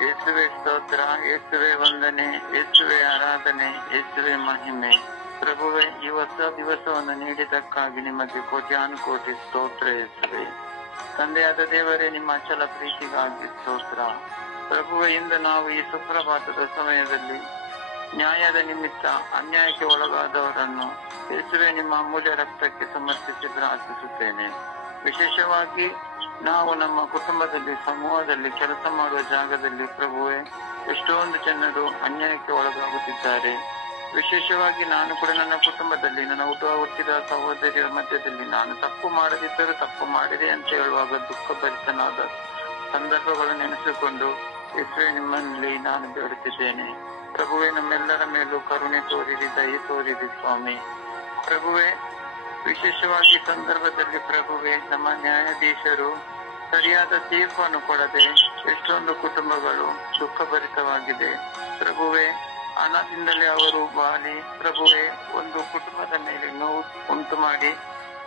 ಯೇಸುವೆ ಸ್ತೋತ್ರ, ಯೇಸುವೆ ವಂದನೆ, ಯೇಸುವೆ ಆರಾಧನೆ, ಯೇಸುವೆ ಮಹಿಮೆ. ಪ್ರಭುವೆ, ಈ ಹೊಸ ದಿವಸವನ್ನು ನೀಡಿದ್ದಕ್ಕಾಗಿ ನಿಮಗೆ ಕೋಟ್ಯಾನುಕೋಟಿ ಸ್ತೋತ್ರ ಯೇಸುವೆ. ತಂದೆಯಾದ ದೇವರೇ, ನಿಮ್ಮ ಅಚಲ ಪ್ರೀತಿಗಾಗಿ ಸ್ತೋತ್ರ. ಪ್ರಭುವೆ, ಇಂದು ನಾವು ಈ ಸುಪ್ರಭಾತದ ಸಮಯದಲ್ಲಿ ನ್ಯಾಯದ ನಿಮಿತ್ತ ಅನ್ಯಾಯಕ್ಕೆ ಒಳಗಾದವರನ್ನು ಯೇಸುವೆ ನಿಮ್ಮ ಅಮೂಲ್ಯ ರಕ್ತಕ್ಕೆ ಸಮರ್ಪಿಸಿ ಪ್ರಾರ್ಥಿಸುತ್ತೇನೆ. ವಿಶೇಷವಾಗಿ ನಾವು ನಮ್ಮ ಕುಟುಂಬದಲ್ಲಿ, ಸಮೂಹದಲ್ಲಿ, ಕೆಲಸ ಮಾಡುವ ಜಾಗದಲ್ಲಿ ಪ್ರಭುವೆ ಎಷ್ಟೊಂದು ಜನರು ಅನ್ಯಾಯಕ್ಕೆ ಒಳಗಾಗುತ್ತಿದ್ದಾರೆ. ವಿಶೇಷವಾಗಿ ನಾನು ಕೂಡ ನನ್ನ ಕುಟುಂಬದಲ್ಲಿ ನನ್ನ ಹುಟ್ಟಿದ ಸಹೋದರಿಯರ ಮಧ್ಯದಲ್ಲಿ ನಾನು ತಪ್ಪು ಮಾಡದಿದ್ದರೂ ತಪ್ಪು ಮಾಡಿದೆ ಅಂತ ಹೇಳುವಾಗ ದುಃಖಭರಿತನಾದ ಸಂದರ್ಭಗಳನ್ನು ನೆನೆಸಿಕೊಂಡು ಯೇಸುವೆ ನಿಮ್ಮಲ್ಲಿ ನಾನು ಬೇಡುತ್ತಿದ್ದೇನೆ. ಪ್ರಭುವೆ, ನಮ್ಮೆಲ್ಲರ ಮೇಲೂ ಕರುಣೆ ತೋರಿರಿ, ದಯೆ ತೋರಿರಿ ಸ್ವಾಮಿ. ಪ್ರಭುವೆ, ವಿಶೇಷವಾಗಿ ಸಂದರ್ಭದಲ್ಲಿ ಪ್ರಭುವೆ ನಮ್ಮ ನ್ಯಾಯಾಧೀಶರು ಸರಿಯಾದ ತೀರ್ಪನ್ನು ಕೊಡದೆ ಎಷ್ಟೊಂದು ಕುಟುಂಬಗಳು ದುಃಖಭರಿತವಾಗಿದೆ. ಪ್ರಭುವೆ, ಹಣದಿಂದಲೇ ಅವರು ಬಾಳಿ ಪ್ರಭುವೆ ಒಂದು ಕುಟುಂಬದ ಮೇಲೆ ನೋವು ಉಂಟು ಮಾಡಿ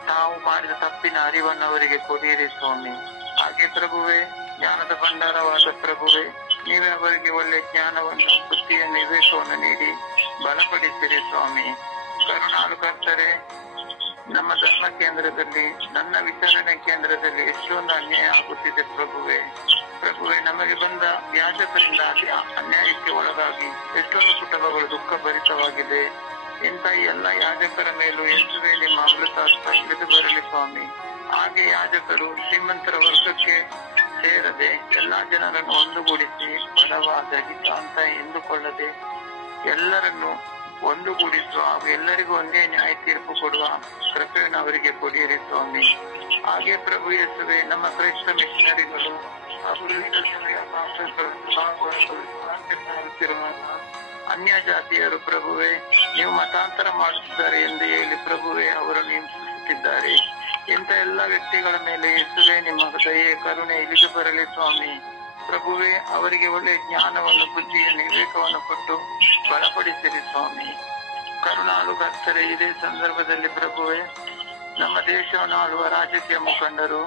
ತಾವು ಮಾಡಿದ ತಪ್ಪಿನ ಅರಿವನ್ನು ಅವರಿಗೆ ಕೊಡಿರಿ ಸ್ವಾಮಿ. ಹಾಗೆ ಪ್ರಭುವೆ, ಜ್ಞಾನದ ಭಂಡಾರವಾದ ಪ್ರಭುವೆ, ನೀವೇ ಅವರಿಗೆ ಒಳ್ಳೆ ಜ್ಞಾನವನ್ನು, ಬುದ್ಧಿಯನ್ನು, ವಿವೇಕವನ್ನು ನೀಡಿ ಬಲಪಡಿಸಿರಿ ಸ್ವಾಮಿ. ಕರುಣಾಳು ಕರ್ತರೆ, ನಮ್ಮ ಧರ್ಮ ಕೇಂದ್ರದಲ್ಲಿ, ನನ್ನ ವಿಚಾರಣೆ ಕೇಂದ್ರದಲ್ಲಿ ಎಷ್ಟೊಂದು ಅನ್ಯಾಯ ಆಗುತ್ತಿದೆ ಪ್ರಭುವೆ. ನಮಗೆ ಬಂದ ಯಾಜಕರಿಂದಾಗಿ ಅನ್ಯಾಯಕ್ಕೆ ಒಳಗಾಗಿ ಎಷ್ಟೊಂದು ಕುಟುಂಬಗಳು ದುಃಖಭರಿತವಾಗಿದೆ. ಇಂಥ ಎಲ್ಲ ಯಾಜಕರ ಮೇಲೂ ಯೇಸುವೆ ನಿಮ್ಮ ಅಮೃತಾಸ್ತ್ರ ಇಳಿದು ಬರಲಿ ಸ್ವಾಮಿ. ಹಾಗೆ ಯಾಜಕರು ಶ್ರೀಮಂತರ ವರ್ಗಕ್ಕೆ ಸೇರದೆ ಎಲ್ಲಾ ಜನರನ್ನು ಒಂದುಗೂಡಿಸಿ ಬಡವಾದ ಹಿತ ಅಂತ ಎಂದುಕೊಳ್ಳದೆ ಎಲ್ಲರನ್ನು ಒಂದುಗೂಡಿಸುವ ಹಾಗೂ ಎಲ್ಲರಿಗೂ ಒಂದೇ ನ್ಯಾಯ ತೀರ್ಪು ಕೊಡುವ ಕೃಪೆಯನ್ನು ಅವರಿಗೆ ಕೊಡಿಯಿರಿ ಸ್ವಾಮಿ. ಹಾಗೆ ಪ್ರಭು ಯೇಸುವೆ, ನಮ್ಮ ಕ್ರೈಸ್ತ ಮಿಷನರಿಗಳು ಅನ್ಯ ಜಾತಿಯರು ಪ್ರಭುವೆ ನೀವು ಮತಾಂತರ ಮಾಡುತ್ತಿದ್ದಾರೆ ಎಂದು ಹೇಳಿ ಪ್ರಭುವೆ ಅವರನ್ನು ಹಿಂಸಿಸುತ್ತಿದ್ದಾರೆ. ಇಂಥ ಎಲ್ಲ ವ್ಯಕ್ತಿಗಳ ಮೇಲೆ ಯೇಸುವೆ ನಿಮ್ಮ ದಯೆ, ಕರುಣೆ ಇಳಿದು ಬರಲಿ ಸ್ವಾಮಿ. ಪ್ರಭುವೆ, ಅವರಿಗೆ ಒಳ್ಳೆಯ ಜ್ಞಾನವನ್ನು, ಬುದ್ಧಿಯನ್ನು, ವಿವೇಕವನ್ನು ಕೊಟ್ಟು ಬಲಪಡಿಸಿರಿ ಸ್ವಾಮಿ. ಕರುಣಾಳು ಕರ್ತರೆ, ಇದೇ ಸಂದರ್ಭದಲ್ಲಿ ಪ್ರಭುವೆ ನಮ್ಮ ದೇಶವನ್ನು ಆಳುವ ರಾಜಕೀಯ ಮುಖಂಡರು,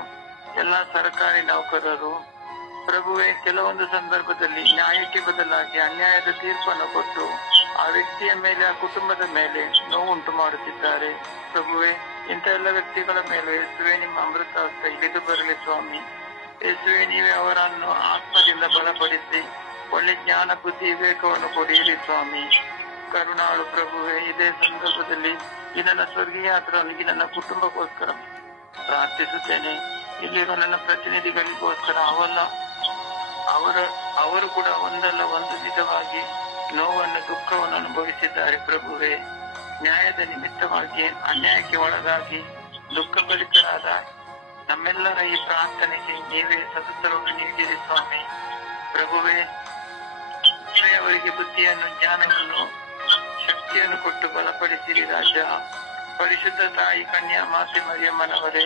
ಎಲ್ಲ ಸರ್ಕಾರಿ ನೌಕರರು ಪ್ರಭುವೆ ಕೆಲವೊಂದು ಸಂದರ್ಭದಲ್ಲಿ ನ್ಯಾಯಕ್ಕೆ ಬದಲಾಗಿ ಅನ್ಯಾಯದ ತೀರ್ಪನ್ನು ಕೊಟ್ಟು ಆ ವ್ಯಕ್ತಿಯ ಮೇಲೆ, ಆ ಕುಟುಂಬದ ಮೇಲೆ ನೋವುಂಟು ಮಾಡುತ್ತಿದ್ದಾರೆ. ಪ್ರಭುವೆ, ಇಂಥ ಎಲ್ಲ ವ್ಯಕ್ತಿಗಳ ಮೇಲೆ ಯೇಸುವೆ ನಿಮ್ಮ ಅಮೃತಾಸ್ತ್ರ ಇಳಿದು ಬರಲಿ ಸ್ವಾಮಿ. ಯೇಸುವೆ, ನೀವೇ ಅವರನ್ನು ಆತ್ಮದಿಂದ ಬಲಪಡಿಸಿ ಒಳ್ಳೆ ಜ್ಞಾನ, ಬುದ್ಧಿ, ವಿವೇಕವನ್ನು ಕೊಡಿಯಿರಿ ಸ್ವಾಮಿ. ಕರುಣಾಳು ಪ್ರಭುವೆ, ಇದೇ ಸಂದರ್ಭದಲ್ಲಿ ಈ ನನ್ನ ಸ್ವರ್ಗೀಯ ಯಾತ್ರನಿಗೆ ನನ್ನ ಕುಟುಂಬಕ್ಕೋಸ್ಕರ ಪ್ರಾರ್ಥಿಸುತ್ತೇನೆ. ಇಲ್ಲಿರುವ ನನ್ನ ಪ್ರತಿನಿಧಿಗಳಿಗೋಸ್ಕರ ಅವರು ಕೂಡ ಒಂದಲ್ಲ ಒಂದು ವಿಧವಾಗಿ ನೋವನ್ನು, ದುಃಖವನ್ನು ಅನುಭವಿಸಿದ್ದಾರೆ ಪ್ರಭುವೆ. ನ್ಯಾಯದ ನಿಮಿತ್ತವಾಗಿ ಅನ್ಯಾಯಕ್ಕೆ ಒಳಗಾಗಿ ದುಃಖಭರಿತರಾದ ನಮ್ಮೆಲ್ಲರ ಈ ಪ್ರಾರ್ಥನೆಗೆ ನೀವೇ ಸದುತ್ತರವನ್ನು ನೀಡಿರಿ ಸ್ವಾಮಿ. ಪ್ರಭುವೆ, ಅವರಿಗೆ ಬುದ್ಧಿಯನ್ನು, ಜ್ಞಾನವನ್ನು, ಶಕ್ತಿಯನ್ನು ಕೊಟ್ಟು ಬಲಪಡಿಸಿರಿ ರಾಜ. ಪರಿಶುದ್ಧ ತಾಯಿ ಕನ್ಯಾ ಮಾತೆ ಮರಿಯಮ್ಮನವರೇ,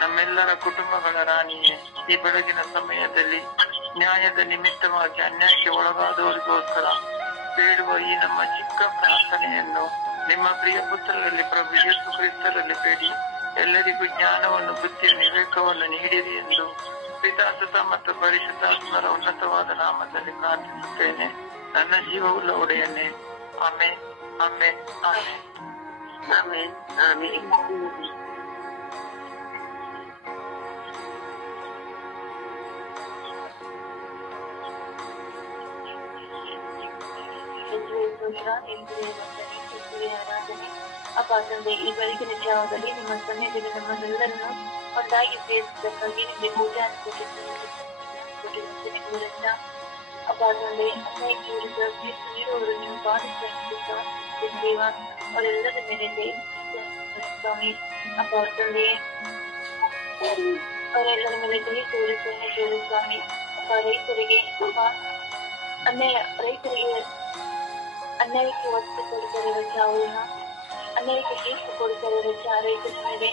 ನಮ್ಮೆಲ್ಲರ ಕುಟುಂಬಗಳ ರಾಣಿಯೇ, ಈ ಬೆಳಗಿನ ಸಮಯದಲ್ಲಿ ನ್ಯಾಯದ ನಿಮಿತ್ತವಾಗಿ ಅನ್ಯಾಯಕ್ಕೆ ಒಳಗಾದವರಿಗೋಸ್ಕರ ಬೇಡುವ ಈ ನಮ್ಮ ಚಿಕ್ಕ ಪ್ರಾರ್ಥನೆಯನ್ನು ನಿಮ್ಮ ಪ್ರಿಯ ಪುತ್ರರಲ್ಲಿ ಪ್ರಭು ಯೇಸು ಕ್ರಿಸ್ತರಲ್ಲಿ ಬೇಡಿ ಎಲ್ಲರಿಗೂ ಜ್ಞಾನವನ್ನು, ಬುದ್ಧಿಯನ್ನು, ವಿವೇಕವನ್ನು ನೀಡಿರಿ ಎಂದು ಪಿತಾಸುತ ಮತ್ತು ಪರಿಶುದ್ಧಾತ್ಮರ ಉನ್ನತವಾದ ನಾಮದಲ್ಲಿ ಪ್ರಾರ್ಥಿಸುತ್ತೇನೆ. ನನ್ನ ಜೀವವುಳ್ಳ ಒಡೆಯನ್ನೇ. ಆಮೆನ್, ಆಮೆನ್, ಆಮೆನ್, ಆಮೆನ್, ಆಮೆನ್. ಆರಾಧನೆ ಅಪ್ಪ ತಂದೆ, ಈ ಬೆಳಗಿನ ಜಾವದಲ್ಲಿ ನಿಮ್ಮ ಸನ್ನಿಧಿಯಲ್ಲಿ ನಮ್ಮನ್ನೆಲ್ಲರನ್ನು ಒಂದಾಗಿ ಸೇರಿಸಿದ್ದಕ್ಕಾಗಿ ನಿಮಗೆ ಕೊಟ್ಟಿರುತ್ತೇನೆ. ಅಪ್ಪ ತಂದೆ, ಅನ್ಯಾಯಕ್ಕೆ ವಿರುದ್ಧ ನೀಡುವವರು ನೀವು ದೇವ ಅವರೆಲ್ಲರ ಮೇಲೆ ಸ್ವಾಮಿ. ಅಪ್ಪ ತಂದೆ, ಅವರೆಲ್ಲರ ಮೇಲೆ ಕೈ ತೋರಿಸುತ್ತೇನೆ ಸ್ವಾಮಿ. ಅಪ್ಪ ರೈತರಿಗೆ ಅನ್ಯಾಯಕ್ಕೆ ಒತ್ತು ಕೊಡ್ತಾರೆ ರಜಾ, ಅವ್ರನ್ನ ಅನ್ಯಾಯಕ್ಕೆ ತೀರ್ಪು ಕೊಡ್ತಾರೆ ರಜಾ. ರೈತರ ಮೇಲೆ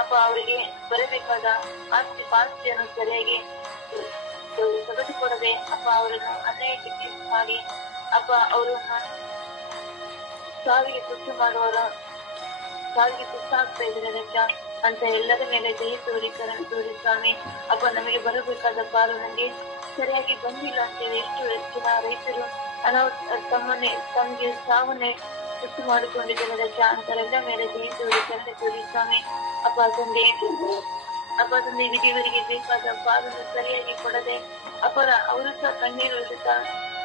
ಅಪ್ಪ ಅವರಿಗೆ ಬರಬೇಕಾದ ಆಸ್ತಿ ಪಾಸ್ತಿಯನ್ನು ಸರಿಯಾಗಿ ತೆಗೆದುಕೊಡದೆ ಅಪ್ಪ ಅವರನ್ನು ಅನ್ಯಾಯಕ್ಕೆ ತೀರ್ಪು ಮಾಡಿ ಅಪ್ಪ ಅವರನ್ನು ಸಾವಿಗೆ ತುತ್ತಾಗ್ತಾ ಇದ್ರೆ ರಜ ಅಂತ ಎಲ್ಲರ ಮೇಲೆ ದಯ ತೋರಿ ಕರುಣೆ ತೋರಿ ಸ್ವಾಮಿ. ಅಪ್ಪ ನಮಗೆ ಬರಬೇಕಾದ ಪಾಲು ನನಗೆ ಸರಿಯಾಗಿ ಬಂದಿಲ್ಲ ಅಂತೇಳಿ ಎಷ್ಟು ಜನ ರೈತರು ತಮಗೆ ಸಾವನ್ನೇ ತುತ್ತು ಮಾಡಿಕೊಂಡಿದ್ದಾರೆ ರಜ ಅಂತಾರೆಲ್ಲ ಮೇಲೆ ದಯ ತೋರಿ ಕರುಣೆ ತೋರಿ ಸ್ವಾಮಿ. ಅಪ್ಪ ತಂದೆ ವಿಧಿವರಿಗೆ ಬೇಕಾದ ಪಾಲನ್ನು ಸರಿಯಾಗಿ ಕೊಡದೆ ಅವರು ಸಹ ಕಣ್ಣೀರು ಇಡುತ್ತಾ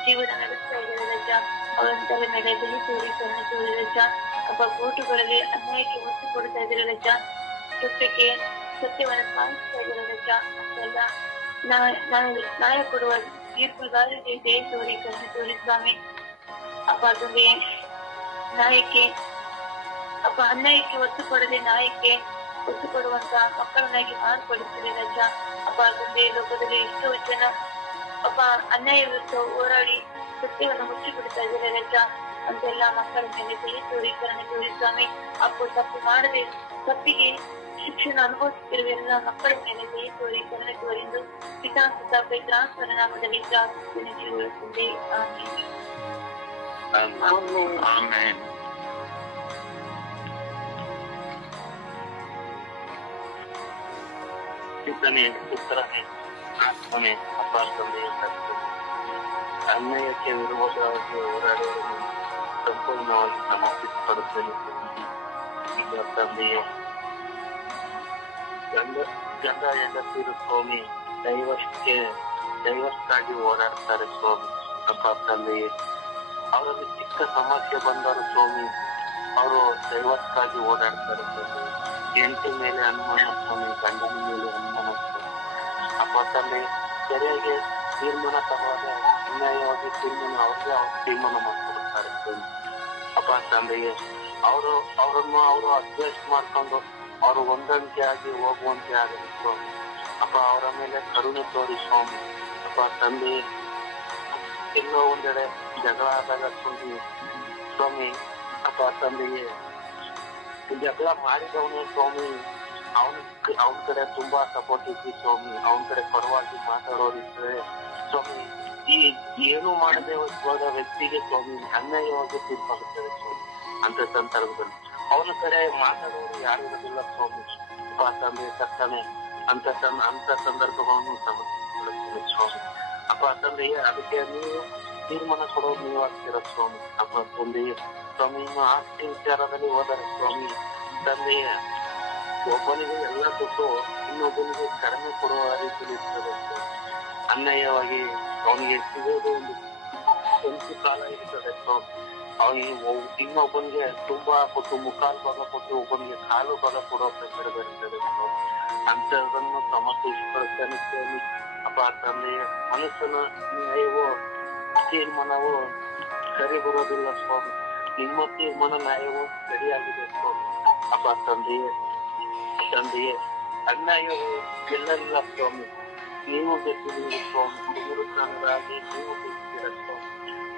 ಜೀವನ ನಡೆಸ್ತಾ ಇದ್ದಾರೆ ರಜ. ಅವರಂತರ ಮೇಲೆ ದಯ ತೋರಿ ಕರುಣೆ ತೋರಿ ರಜ. ಅಪ್ಪ ಕೋರ್ಟುಗಳಲ್ಲಿ ಅನ್ಯಾಯಕ್ಕೆ ಒತ್ತು ಕೊಡ್ತಾ ಇದ್ದಾರೆ ರಜ. ಸತ್ಯವನ್ನು ಸಾಧಿಸ್ತಾ ಇದ್ದಾರೆ ರಜ ಅಂತೆಲ್ಲ ನ್ಯಾಯ ಕೊಡುವ ತೀರ್ಪುಗಾರರಿಗೆ ದಯ ತೋರಿ ಕರುಣೆ ತೋರಿ ಸ್ವಾಮಿ. ಅಪ್ಪ ತಂದೆ ಅನ್ಯಾಯಕ್ಕೆ ಒತ್ತು ಕೊಡದೆ ನ್ಯಾಯಕ್ಕೆ ಒತ್ತು ಕೊಡುವಂತ ಮಕ್ಕಳನ್ನಾಗಿ ಮಾರ್ಪಡಿಸಿದೆ ರಜ. ಅಪ್ಪ ತಂದೆ ಲೋಕದಲ್ಲಿ ಎಷ್ಟೋ ಜನ ಅನ್ಯಾಯ ವಿರುದ್ಧ ಹೋರಾಡಿ ಸತ್ಯವನ್ನು ಮುಚ್ಚಿಬಿಡ್ತಾ ಇದ್ದಾರೆ ರಜ ಅಂತೆಲ್ಲ ಮಕ್ಕಳ ಮೇಲೆ ದಯ ತೋರಿ ಕರುಣೆ ತೋರಿ ಸ್ವಾಮಿ. ತಪ್ಪು ಮಾಡದೆ ತಪ್ಪಿಗೆ ಶಿಕ್ಷಣ ಅನುಭವಿಸುತ್ತಿರುವ ಎಲ್ಲ ಮಕ್ಕಳ ಮೇಲೆ ದಯ ತೋರಿ ಕರುಣೆ ತೋರಿ ಎಂದು ಪಿತಾಸುತ ಪವಿತ್ರಾತ್ಮರ ನಾಮದಲ್ಲಿ ಪ್ರಾರ್ಥಿಸುತ್ತೇನೆ ಜೀವನದಲ್ಲಿ. ಆಮೆನ್. ಪಿತನೇ ಪುತ್ರನೇ ಆತ್ಮನೇ ಅಪಾರ ತಂದೆಯ ಅನ್ಯಾಯಕ್ಕೆ ವಿರೋಧವಾಗಿ ಹೋರಾಡುವುದನ್ನು ಸಂಪೂರ್ಣವಾಗಿ ಸಮರ್ಪಿಸಲ್ಪಡುತ್ತೇನೆ. ಈಗ ತಂದೆಯೇ ಗಂಡ ಹೆಂಡತಿರು ಸ್ವಾಮಿ ದೈವಕ್ಕಾಗಿ ಓಡಾಡ್ತಾರೆ ಸ್ವಾಮಿ. ಅಪ್ಪ ತಂದೆಯೇ ಅವರಲ್ಲಿ ಚಿಕ್ಕ ಸಮಸ್ಯೆ ಬಂದರು ಸ್ವಾಮಿ, ಅವರು ದೈವಕ್ಕಾಗಿ ಓಡಾಡ್ತಾರೆ ಸ್ವಾಮಿ. ಹೆಂಡತಿ ಮೇಲೆ ಅನುಮಾನ ಸ್ವಾಮಿ, ಗಂಡನ ಮೇಲೆ ಅನುಮಾನ ಸ್ವಾಮಿ. ಅಪ್ಪ ತಂದೆ ಸರಿಯಾಗಿ ತೀರ್ಮಾನ ತಗೊಳ್ಳದೆ ಅನ್ಯಾಯವಾಗಿ ಅವ್ರಿಗೆ ತೀರ್ಮಾನ ಮಾಡ್ಕೊಡ್ತಾರೆ ಸ್ವಾಮಿ. ಅಪ್ಪ ತಂದೆಗೆ ಅವರನ್ನು ಅಡ್ಜಸ್ಟ್ ಮಾಡ್ಕೊಂಡು ಅವರು ಹೊಂದಾಣಿಕೆ ಆಗಿ ಹೋಗುವಂತೆ ಆಗಲಿ ಸ್ವಾಮಿ. ಅಪ್ಪ ಅವರ ಮೇಲೆ ಕರುಣೆ ತೋರಿ ಸ್ವಾಮಿ. ಅಪ್ಪ ತಂದೆ ಎಲ್ಲೋ ಒಂದೆಡೆ ಜಗಳ ಆದಾಗ ಸ್ವಾಮಿ ಅಪ್ಪ ತಂದೆಗೆ ಜಗಳ ಮಾಡಿದವನು ಸ್ವಾಮಿ ಅವನ ಕಡೆ ತುಂಬಾ ಸಪೋರ್ಟ್ ಇದ್ವಿ ಸ್ವಾಮಿ. ಅವನ ಕಡೆ ಪರವಾಗಿ ಮಾತಾಡೋರಿದ್ರೆ ಸ್ವಾಮಿ ಈ ಏನು ಮಾಡದೆ ಹೋದ ವ್ಯಕ್ತಿಗೆ ಸ್ವಾಮಿ ಅನ್ಯಾಯವಾಗಿ ತೀರ್ಪಾಗುತ್ತದೆ ಸ್ವಾಮಿ. ಅಂತ ಸಂದರ್ಭದಲ್ಲಿ ಅವನ ಕಡೆ ಮಾತಾಡೋರು ಯಾರು ಇರೋದಿಲ್ಲ ಸ್ವಾಮಿ. ಅಪ್ಪ ತಂದೆ ತಕ್ಕನೆ ಅಂತ ಸಂದರ್ಭಗಳನ್ನು ಸಮರ್ಪಿಸಿಕೊಳ್ಳುತ್ತೇವೆ ಸ್ವಾಮಿ. ಅಪ್ಪ ತಂದೆಗೆ ಅದಕ್ಕೆ ನೀವು ತೀರ್ಮಾನ ಕೊಡೋದು ನೀವು ಆಗ್ತೀರ ಸ್ವಾಮಿ. ಅಪ್ಪ ತಂದೆಗೆ ಸ್ವಾಮಿ ಇನ್ನು ಆಸ್ತಿ ವಿಚಾರದಲ್ಲಿ ಹೋದರೆ ಸ್ವಾಮಿ ತಂದೆಯ ಒಬ್ಬನಿಗೆ ಎಲ್ಲ ಕೊಟ್ಟು ಇನ್ನೊಬ್ಬನಿಗೆ ಕಡಿಮೆ ಕೊಡುವ ರೀತಿಯಲ್ಲಿ ಇರ್ತದೆ. ಅನ್ಯಾಯವಾಗಿ ಅವನಿಗೆ ಸಿಗೋದು ಒಂದು ಕಾಲ ಇರ್ತದೆ ಸ್ವಾಮಿ. ಅವನಿಗೆ ಇನ್ನೊಬ್ಬನಿಗೆ ತುಂಬಾ ಕೊಟ್ಟು ಮುಖಾಲು ಭಾಗ ಕೊಟ್ಟು ಒಬ್ಬನಿಗೆ ಕಾಲು ಭಾಗ ಕೊಡೋ ಪ್ರಕಾರ ಬರ್ತದೆ ಸ್ವಾಮಿ. ಅಂತದನ್ನು ಸಮರ್ಥಿಸಿಕೊಳ್ಳುತ್ತಾನೆ ಸ್ವಾಮಿ. ಅಪ್ಪ ತಂದೆಯ ಮನುಷ್ಯನ ನ್ಯಾಯವೋ ತೀರ್ಮಾನವೋ ಸರಿ ಬರೋದಿಲ್ಲ ಸ್ವಾಮಿ. ನಿಮ್ಮ ತೀರ್ಮಾನ ನ್ಯಾಯವೋ ಸರಿಯಾಗಿದೆ ಸ್ವಾಮಿ. ಅಪ್ಪ ತಂದೆಯೇ ಅನ್ಯಾಯವು ಗೆಲ್ಲಲಿಲ್ಲ ಸ್ವಾಮಿ. ನೀವು ಗೆದ್ದಿದ್ದೀರಿ ಸ್ವಾಮಿ. ನಿವೃತ್ತರಾಗಿ ನೀವು ಗೆದ್ದಿದ್ದೀರ ಸ್ವಾಮಿ.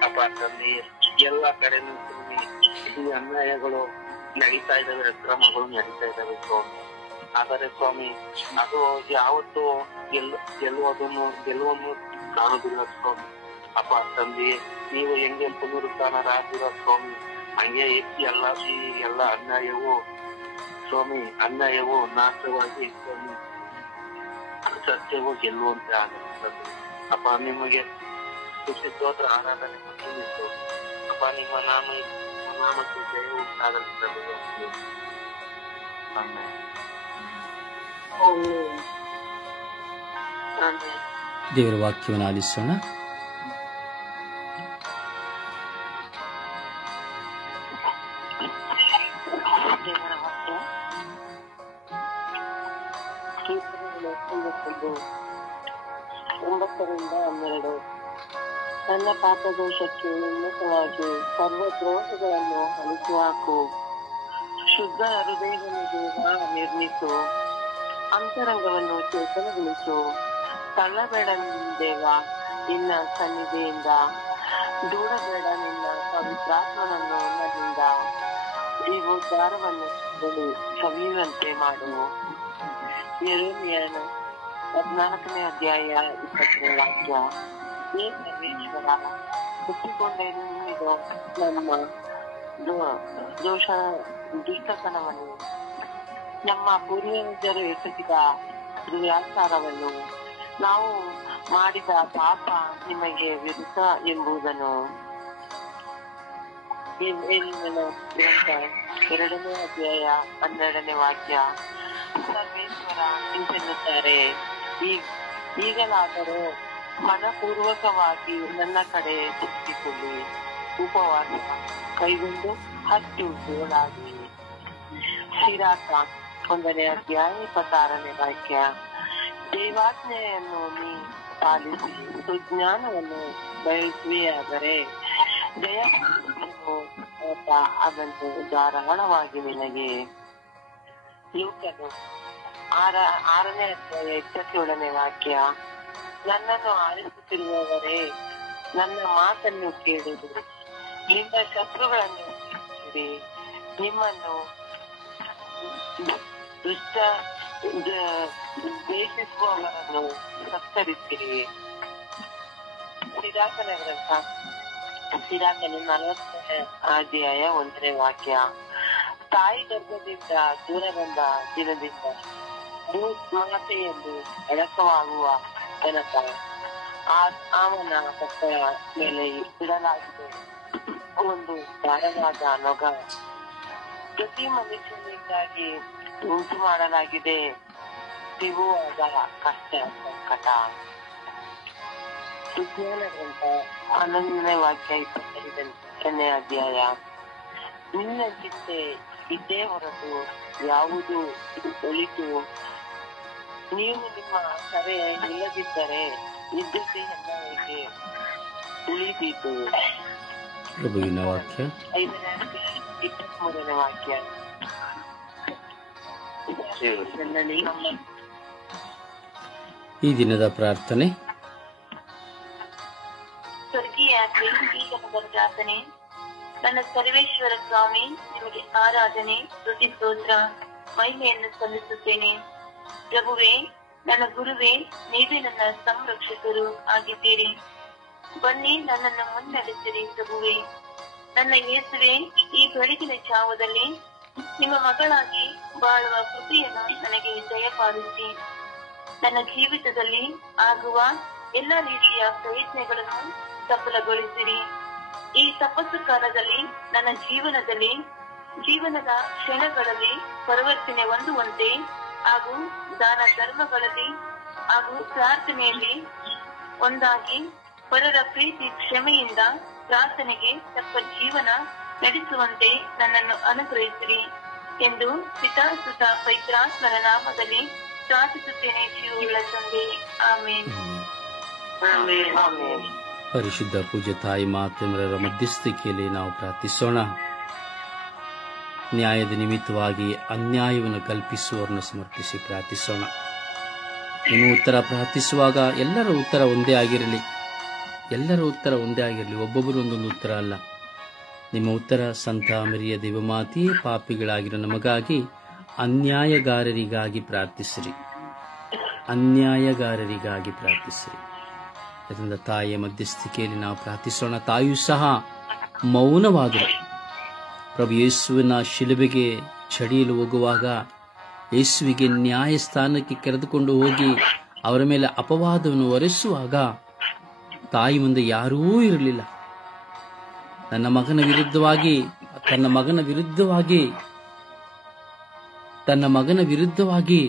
ಅಪ್ಪ ತಂದೆಯೇ ಎಲ್ಲ ಕಡೆ ಸ್ವಾಮಿ ಈ ಅನ್ಯಾಯಗಳು ನಡೀತಾ ಇದ್ದಾವೆ, ಅಕ್ರಮಗಳು ನಡೀತಾ ಇದ್ದಾವೆ ಸ್ವಾಮಿ. ಆದರೆ ಸ್ವಾಮಿ ಅದು ಯಾವತ್ತೂ ಗೆಲುವನ್ನು ಕಾಣುವುದಿಲ್ಲ ಸ್ವಾಮಿ. ಅಪ್ಪ ತಂದೆಯೇ ನೀವು ಹೆಂಗೆ ಪುನರುತ್ಥಾನರಾಗಿರೋ ಸ್ವಾಮಿ ಹಂಗೆ ಈ ಎಲ್ಲ ಅನ್ಯಾಯವು ನಾಶವಾಗಿ ಸ್ವಾಮಿ ಸತ್ಯವು ಗೆಲ್ಲುವಂತೆ ಆಗುತ್ತದೆ. ಅಪ್ಪ ನಿಮಗೆ ಖುಷಿ ಸ್ತೋತ್ರ ಆರಾಧನೆ ಮಾಡ್ತೀನಿ. ಅಪ್ಪ ನಿಮ್ಮ ನಾಮಕ್ಕೆ ಜಯ ಉಂಟಾಗಲಿ. ದೇವರ ವಾಕ್ಯವನ್ನು ಆಲಿಸೋಣ. ಒಂಬತ್ತರಿಂದ 12. ನನ್ನ ಪಾಪದೋಷಕ್ಕೆ ಉನ್ನತವಾಗಿ ಸರ್ವದ್ರೋಹಗಳನ್ನು ಅಳಿಸಿ ಹಾಕು. ಶುದ್ಧ ಹೃದಯವನ್ನು ದೇವ ನಿರ್ಮಿಸು. ಅಂತರಂಗವನ್ನು ಚೇತನಗೊಳಿಸು. ತಳ್ಳಬೇಡ ದೇವ ನಿನ್ನ ಸನ್ನಿಧಿಯಿಂದ. ದೂಡಬೇಡ ನಿನ್ನ ಪವಿತ್ರಾತ್ಮನನ್ನು ನನ್ನಿಂದ. ಈ ಉದ್ಧಾರವನ್ನು ಸವಿಯುವಂತೆ ಮಾಡು. ಯೆರೆಮೀಯನ 14ನೇ ಅಧ್ಯಾಯ 20ನೇ ವಾಕ್ಯ. ಈ ಪರಮೇಶ್ವರ ಹುಟ್ಟಿಕೊಂಡೇನು ನಮ್ಮ ದುಷ್ಟತನವನ್ನು, ನಮ್ಮ ಪೂರ್ವಜರು ಎಸಗಿದ ದುರ್ವ್ಯಾಚಾರವನ್ನು, ನಾವು ಮಾಡಿದ ಪಾಪ ನಿಮಗೆ ವಿರುದ್ಧ ಎಂಬುದನ್ನು 2ನೇ ಅಧ್ಯಾಯ 12ನೇ ವಾಕ್ಯ. ಪರಮೇಶ್ವರ ಇಂತೆನ್ನುತ್ತಾರೆ, ಈಗಲಾದರೂ ಮನಪೂರ್ವಕವಾಗಿ ನನ್ನ ಕಡೆ ತಿರುಗಿಕೊಳ್ಳಿ, ಉಪವಾಸ ಕೈಗೊಂಡು ಹತ್ತು ಗೋಳಾಗಿ. ಸಿರಾಕ 1ನೇ ಅಧ್ಯಾಯ 26ನೇ ವಾಕ್ಯ. ದೇವಾಜ್ಞೆಯನ್ನು ನೀ ಪಾಲಿಸಿ ಸುಜ್ಞಾನವನ್ನು ಬಯಸುವೆಯಾದರೆ ಅದನ್ನು ಧಾರಾಳವಾಗಿ ನಿನಗೆ. ಲೂಕನು 6ನೇ ಅಧ್ಯಾಯ 27ನೇ ವಾಕ್ಯ. ನನ್ನನ್ನು ಆರಿಸುತ್ತಿರುವವರೇ, ನನ್ನ ಮಾತನ್ನು ಕೇಳಿರಿ, ನಿಮ್ಮ ಶತ್ರುಗಳನ್ನು ಪ್ರೀತಿಸಿರಿ, ನಿಮ್ಮನ್ನು ದ್ವೇಷಿಸುವವರನ್ನು ಸತ್ಕರಿಸಿರಿ. ಸಿರಾಕನ ಗ್ರಂಥ, ಸಿರಾಕನ 40ನೇ ಅಧ್ಯಾಯ 1ನೇ ವಾಕ್ಯ. ತಾಯಿ ಗರ್ಭದಿಂದ ದೂರ ಬಂದ ದಿನದಿಂದ ಮಾತೆಯನ್ನು ಅಡಕವಾಗುವ ತನಕ ಅವನ ಮಕ್ಕಳ ಮೇಲೆ ಇಡಲಾಗಿದೆ ಒಂದು ಭಾರವಾದ ನೊಗ. ಪ್ರತಿ ಮನುಷ್ಯನಿಗಾಗಿ ಉಂಟು ಮಾಡಲಾಗಿದೆ ಸಿಗುವಾದ ಕಷ್ಟ ಸಂಕಟ. ವಿಜ್ಞಾನ ಗ್ರಂಥ 11ನೇ ವಾಕ್ಯ 25ನೇ ಅಧ್ಯಾಯ. ನಿನ್ನ ಚಿಂತೆ ಇದ್ದೇ ಹೊರತು ಯಾವುದು ಒಳಿತು, ನೀವು ನಿಮ್ಮ ಕರೆ ಇಲ್ಲದಿದ್ದರೆ ವಿದ್ಯುತ್ ಹೆಣ್ಣಕ್ಕೆ ಉಳಿದಿದ್ದು. ಪ್ರಭುವಿನ ವಾಕ್ಯ 23ನೇ ವಾಕ್ಯ. ಈ ದಿನದ ಪ್ರಾರ್ಥನೆ. ಸ್ವರ್ಗೀಯ ಪ್ರೀತಿಗಣದ ಪ್ರಾರ್ಥನೆ. ನನ್ನ ಸರ್ವೇಶ್ವರ ಸ್ವಾಮಿ, ನಿಮಗೆ ಆರಾಧನೆ, ಸ್ತುತಿ, ಸ್ತೋತ್ರ, ಮಹಿಮೆಯನ್ನು ಸಲ್ಲಿಸುತ್ತೇನೆ. ಪ್ರಭುವೇ, ನನ್ನ ಗುರುವೇ, ನೀವೇ ನನ್ನ ಸಂರಕ್ಷಕರು ಆಗಿದ್ದೀರಿ. ಬನ್ನಿ, ನನ್ನನ್ನು ಮುನ್ನಡೆಸಿರಿ ಪ್ರಭುವೇ. ನನ್ನ ಯೇಸುವೆ, ಈ ಬೆಳಗಿನ ಜಾವದಲ್ಲಿ ನಿಮ್ಮ ಮಗಳಾಗಿ ಬಾಳುವ ಕೃಪೆಯನ್ನು ನನಗೆ ದಯಪಾಲಿಸಿ, ನನ್ನ ಜೀವಿತದಲ್ಲಿ ಆಗುವ ಎಲ್ಲ ರೀತಿಯ ಪ್ರಯತ್ನಗಳನ್ನು ಸಫಲಗೊಳಿಸಿರಿ. ಈ ತಪಸ್ಸು ಕಾಲದಲ್ಲಿ ನನ್ನ ಜೀವನದ ಕ್ಷಣಗಳಲ್ಲಿ ಪರಿವರ್ತನೆ ಹೊಂದುವಂತೆ ಹಾಗೂ ದಾನ ಧರ್ಮಗಳಲ್ಲಿ ಹಾಗೂ ಪ್ರಾರ್ಥನೆಯಲ್ಲಿ ಒಂದಾಗಿ ಪರರ ಪ್ರೀತಿ ಕ್ಷಮೆಯಿಂದ ಪ್ರಾರ್ಥನೆಗೆ ತಕ್ಕ ಜೀವನ ನಡೆಸುವಂತೆ ನನ್ನನ್ನು ಅನುಗ್ರಹಿಸಿರಿ ಎಂದು ಪಿತಾ ಸುತ ಪವಿತ್ರಾತ್ಮರ ನಾಮದಲ್ಲಿ ಪ್ರಾರ್ಥಿಸುತ್ತೇನೆ. ಜೀವವುಳ್ಳ ತಂದೆ, ಆಮೇನ್. ಪರಿಶುದ್ಧ ಪೂಜ್ಯ ತಾಯಿ ಮಾತೆಯರ ಮಧ್ಯಸ್ಥಿಕೆಯಲ್ಲಿ ನಾವು ಪ್ರಾರ್ಥಿಸೋಣ. ನ್ಯಾಯದ ನಿಮಿತ್ತವಾಗಿ ಅನ್ಯಾಯವನ್ನು ಕಲ್ಪಿಸುವವರನ್ನು ಸಮರ್ಪಿಸಿ ಪ್ರಾರ್ಥಿಸೋಣ. ನಿಮ್ಮ ಉತ್ತರ ಪ್ರಾರ್ಥಿಸುವಾಗ ಎಲ್ಲರ ಉತ್ತರ ಒಂದೇ ಆಗಿರಲಿ. ಒಬ್ಬೊಬ್ಬರು ಒಂದೊಂದು ಉತ್ತರ ಅಲ್ಲ. ನಿಮ್ಮ ಉತ್ತರ ಸಂತ ಮರಿಯ ದೇವಮಾತೆಯೇ ಪಾಪಿಗಳಾಗಿರೋ ನಮಗಾಗಿ ಅನ್ಯಾಯಗಾರರಿಗಾಗಿ ಪ್ರಾರ್ಥಿಸಿರಿ. ಅದರಿಂದ ತಾಯಿಯ ಮಧ್ಯಸ್ಥಿಕೆಯಲ್ಲಿ ನಾವು ಪ್ರಾರ್ಥಿಸೋಣ. ತಾಯಿಯೂ ಸಹ ಮೌನವಾದರು. ಪ್ರಭು ಯೇಸುವಿನ ಶಿಲುಬೆಗೆ ಚಡಿಯಲು ಹೋಗುವಾಗ ಯೇಸುವಿಗೆ ನ್ಯಾಯಸ್ಥಾನಕ್ಕೆ ಕರೆದುಕೊಂಡು ಹೋಗಿ ಅವರ ಮೇಲೆ ಅಪವಾದವನ್ನು ಹೊರಿಸುವಾಗ ತಾಯಿ ಮುಂದೆ ಯಾರೂ ಇರಲಿಲ್ಲ. ತನ್ನ ಮಗನ ವಿರುದ್ಧವಾಗಿ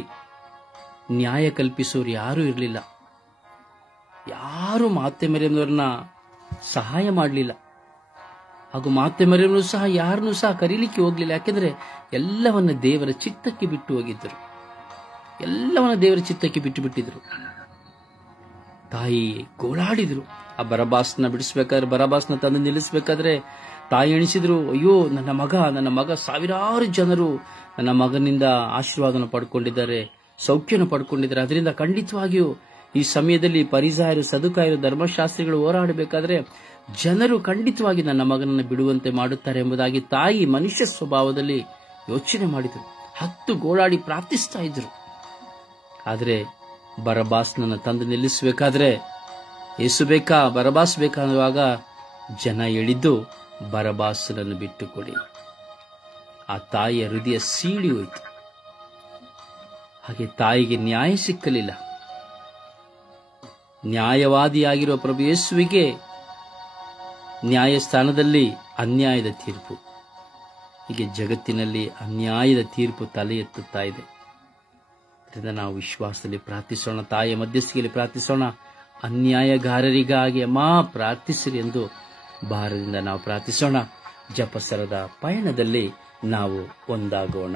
ನ್ಯಾಯ ಕಲ್ಪಿಸೋರು ಯಾರೂ ಇರಲಿಲ್ಲ. ಯಾರು ಮಾತೆ ಮರಿಯಮ್ಮನವ್ರನ್ನ ಸಹಾಯ ಮಾಡಲಿಲ್ಲ. ಹಾಗೂ ಮಾತೆ ಮರಿಯಮ್ಮನೂ ಸಹ ಯಾರನ್ನೂ ಸಹ ಕರೀಲಿಕ್ಕೆ ಹೋಗ್ಲಿಲ್ಲ. ಯಾಕೆಂದ್ರೆ ಎಲ್ಲವನ್ನ ದೇವರ ಚಿತ್ತಕ್ಕೆ ಬಿಟ್ಟು ಹೋಗಿದ್ದರು. ಬಿಟ್ಟಿದ್ರು. ತಾಯಿ ಗೋಳಾಡಿದ್ರು. ಆ ಬರಬಾಸ್ನ ತಂದು ನಿಲ್ಲಿಸಬೇಕಾದ್ರೆ ತಾಯಿ ಎಣಿಸಿದ್ರು, ಅಯ್ಯೋ ನನ್ನ ಮಗ, ಸಾವಿರಾರು ಜನರು ನನ್ನ ಮಗನಿಂದ ಆಶೀರ್ವಾದನ ಪಡ್ಕೊಂಡಿದ್ದಾರೆ, ಸೌಖ್ಯನ ಪಡ್ಕೊಂಡಿದ್ದಾರೆ. ಅದರಿಂದ ಖಂಡಿತವಾಗಿಯೂ ಈ ಸಮಯದಲ್ಲಿ ಪರಿಸಾಯರು, ಸದುಕಾಯರು, ಧರ್ಮಶಾಸ್ತ್ರಿಗಳು ಹೋರಾಡಬೇಕಾದ್ರೆ ಜನರು ಖಂಡಿತವಾಗಿ ನನ್ನ ಮಗನನ್ನು ಬಿಡುವಂತೆ ಮಾಡುತ್ತಾರೆ ಎಂಬುದಾಗಿ ತಾಯಿ ಮನುಷ್ಯ ಸ್ವಭಾವದಲ್ಲಿ ಯೋಚನೆ ಮಾಡಿದರು. 10 ಗೋಳಾಡಿ ಪ್ರಾರ್ಥಿಸ್ತಾ ಇದ್ರು. ಆದರೆ ಬರಬಾಸ್ನನ್ನು ತಂದು ನಿಲ್ಲಿಸಬೇಕಾದ್ರೆ ಯೇಸು ಬೇಕಾ ಬರಬಾಸ್ ಬೇಕಾಗುವಾಗ ಜನ ಎಳಿದ್ದು ಬರಬಾಸನನ್ನು ಬಿಟ್ಟುಕೊಡಿ. ಆ ತಾಯಿಯ ಹೃದಯ ಸೀಳಿ ಹೋಯಿತು. ಹಾಗೆ ತಾಯಿಗೆ ನ್ಯಾಯ ಸಿಕ್ಕಲಿಲ್ಲ. ನ್ಯಾಯವಾದಿಯಾಗಿರುವ ಪ್ರಭು ಯೇಸುವಿಗೆ ನ್ಯಾಯಸ್ಥಾನದಲ್ಲಿ ಅನ್ಯಾಯದ ತೀರ್ಪು. ಹೀಗೆ ಜಗತ್ತಿನಲ್ಲಿ ಅನ್ಯಾಯದ ತೀರ್ಪು ತಲೆ ಎತ್ತುತ್ತಾ ಇದೆ. ಇದರಿಂದ ನಾವು ವಿಶ್ವಾಸದಲ್ಲಿ ಪ್ರಾರ್ಥಿಸೋಣ, ತಾಯಿಯ ಮಧ್ಯಸ್ಥಿಕೆಯಲ್ಲಿ ಪ್ರಾರ್ಥಿಸೋಣ. ಅನ್ಯಾಯಗಾರರಿಗಾಗಿ ಅಮ್ಮ ಪ್ರಾರ್ಥಿಸಿರಿ ಎಂದು ಭಾರದಿಂದ ನಾವು ಪ್ರಾರ್ಥಿಸೋಣ. ಜಪಸರದ ಪಯಣದಲ್ಲಿ ನಾವು ಒಂದಾಗೋಣ.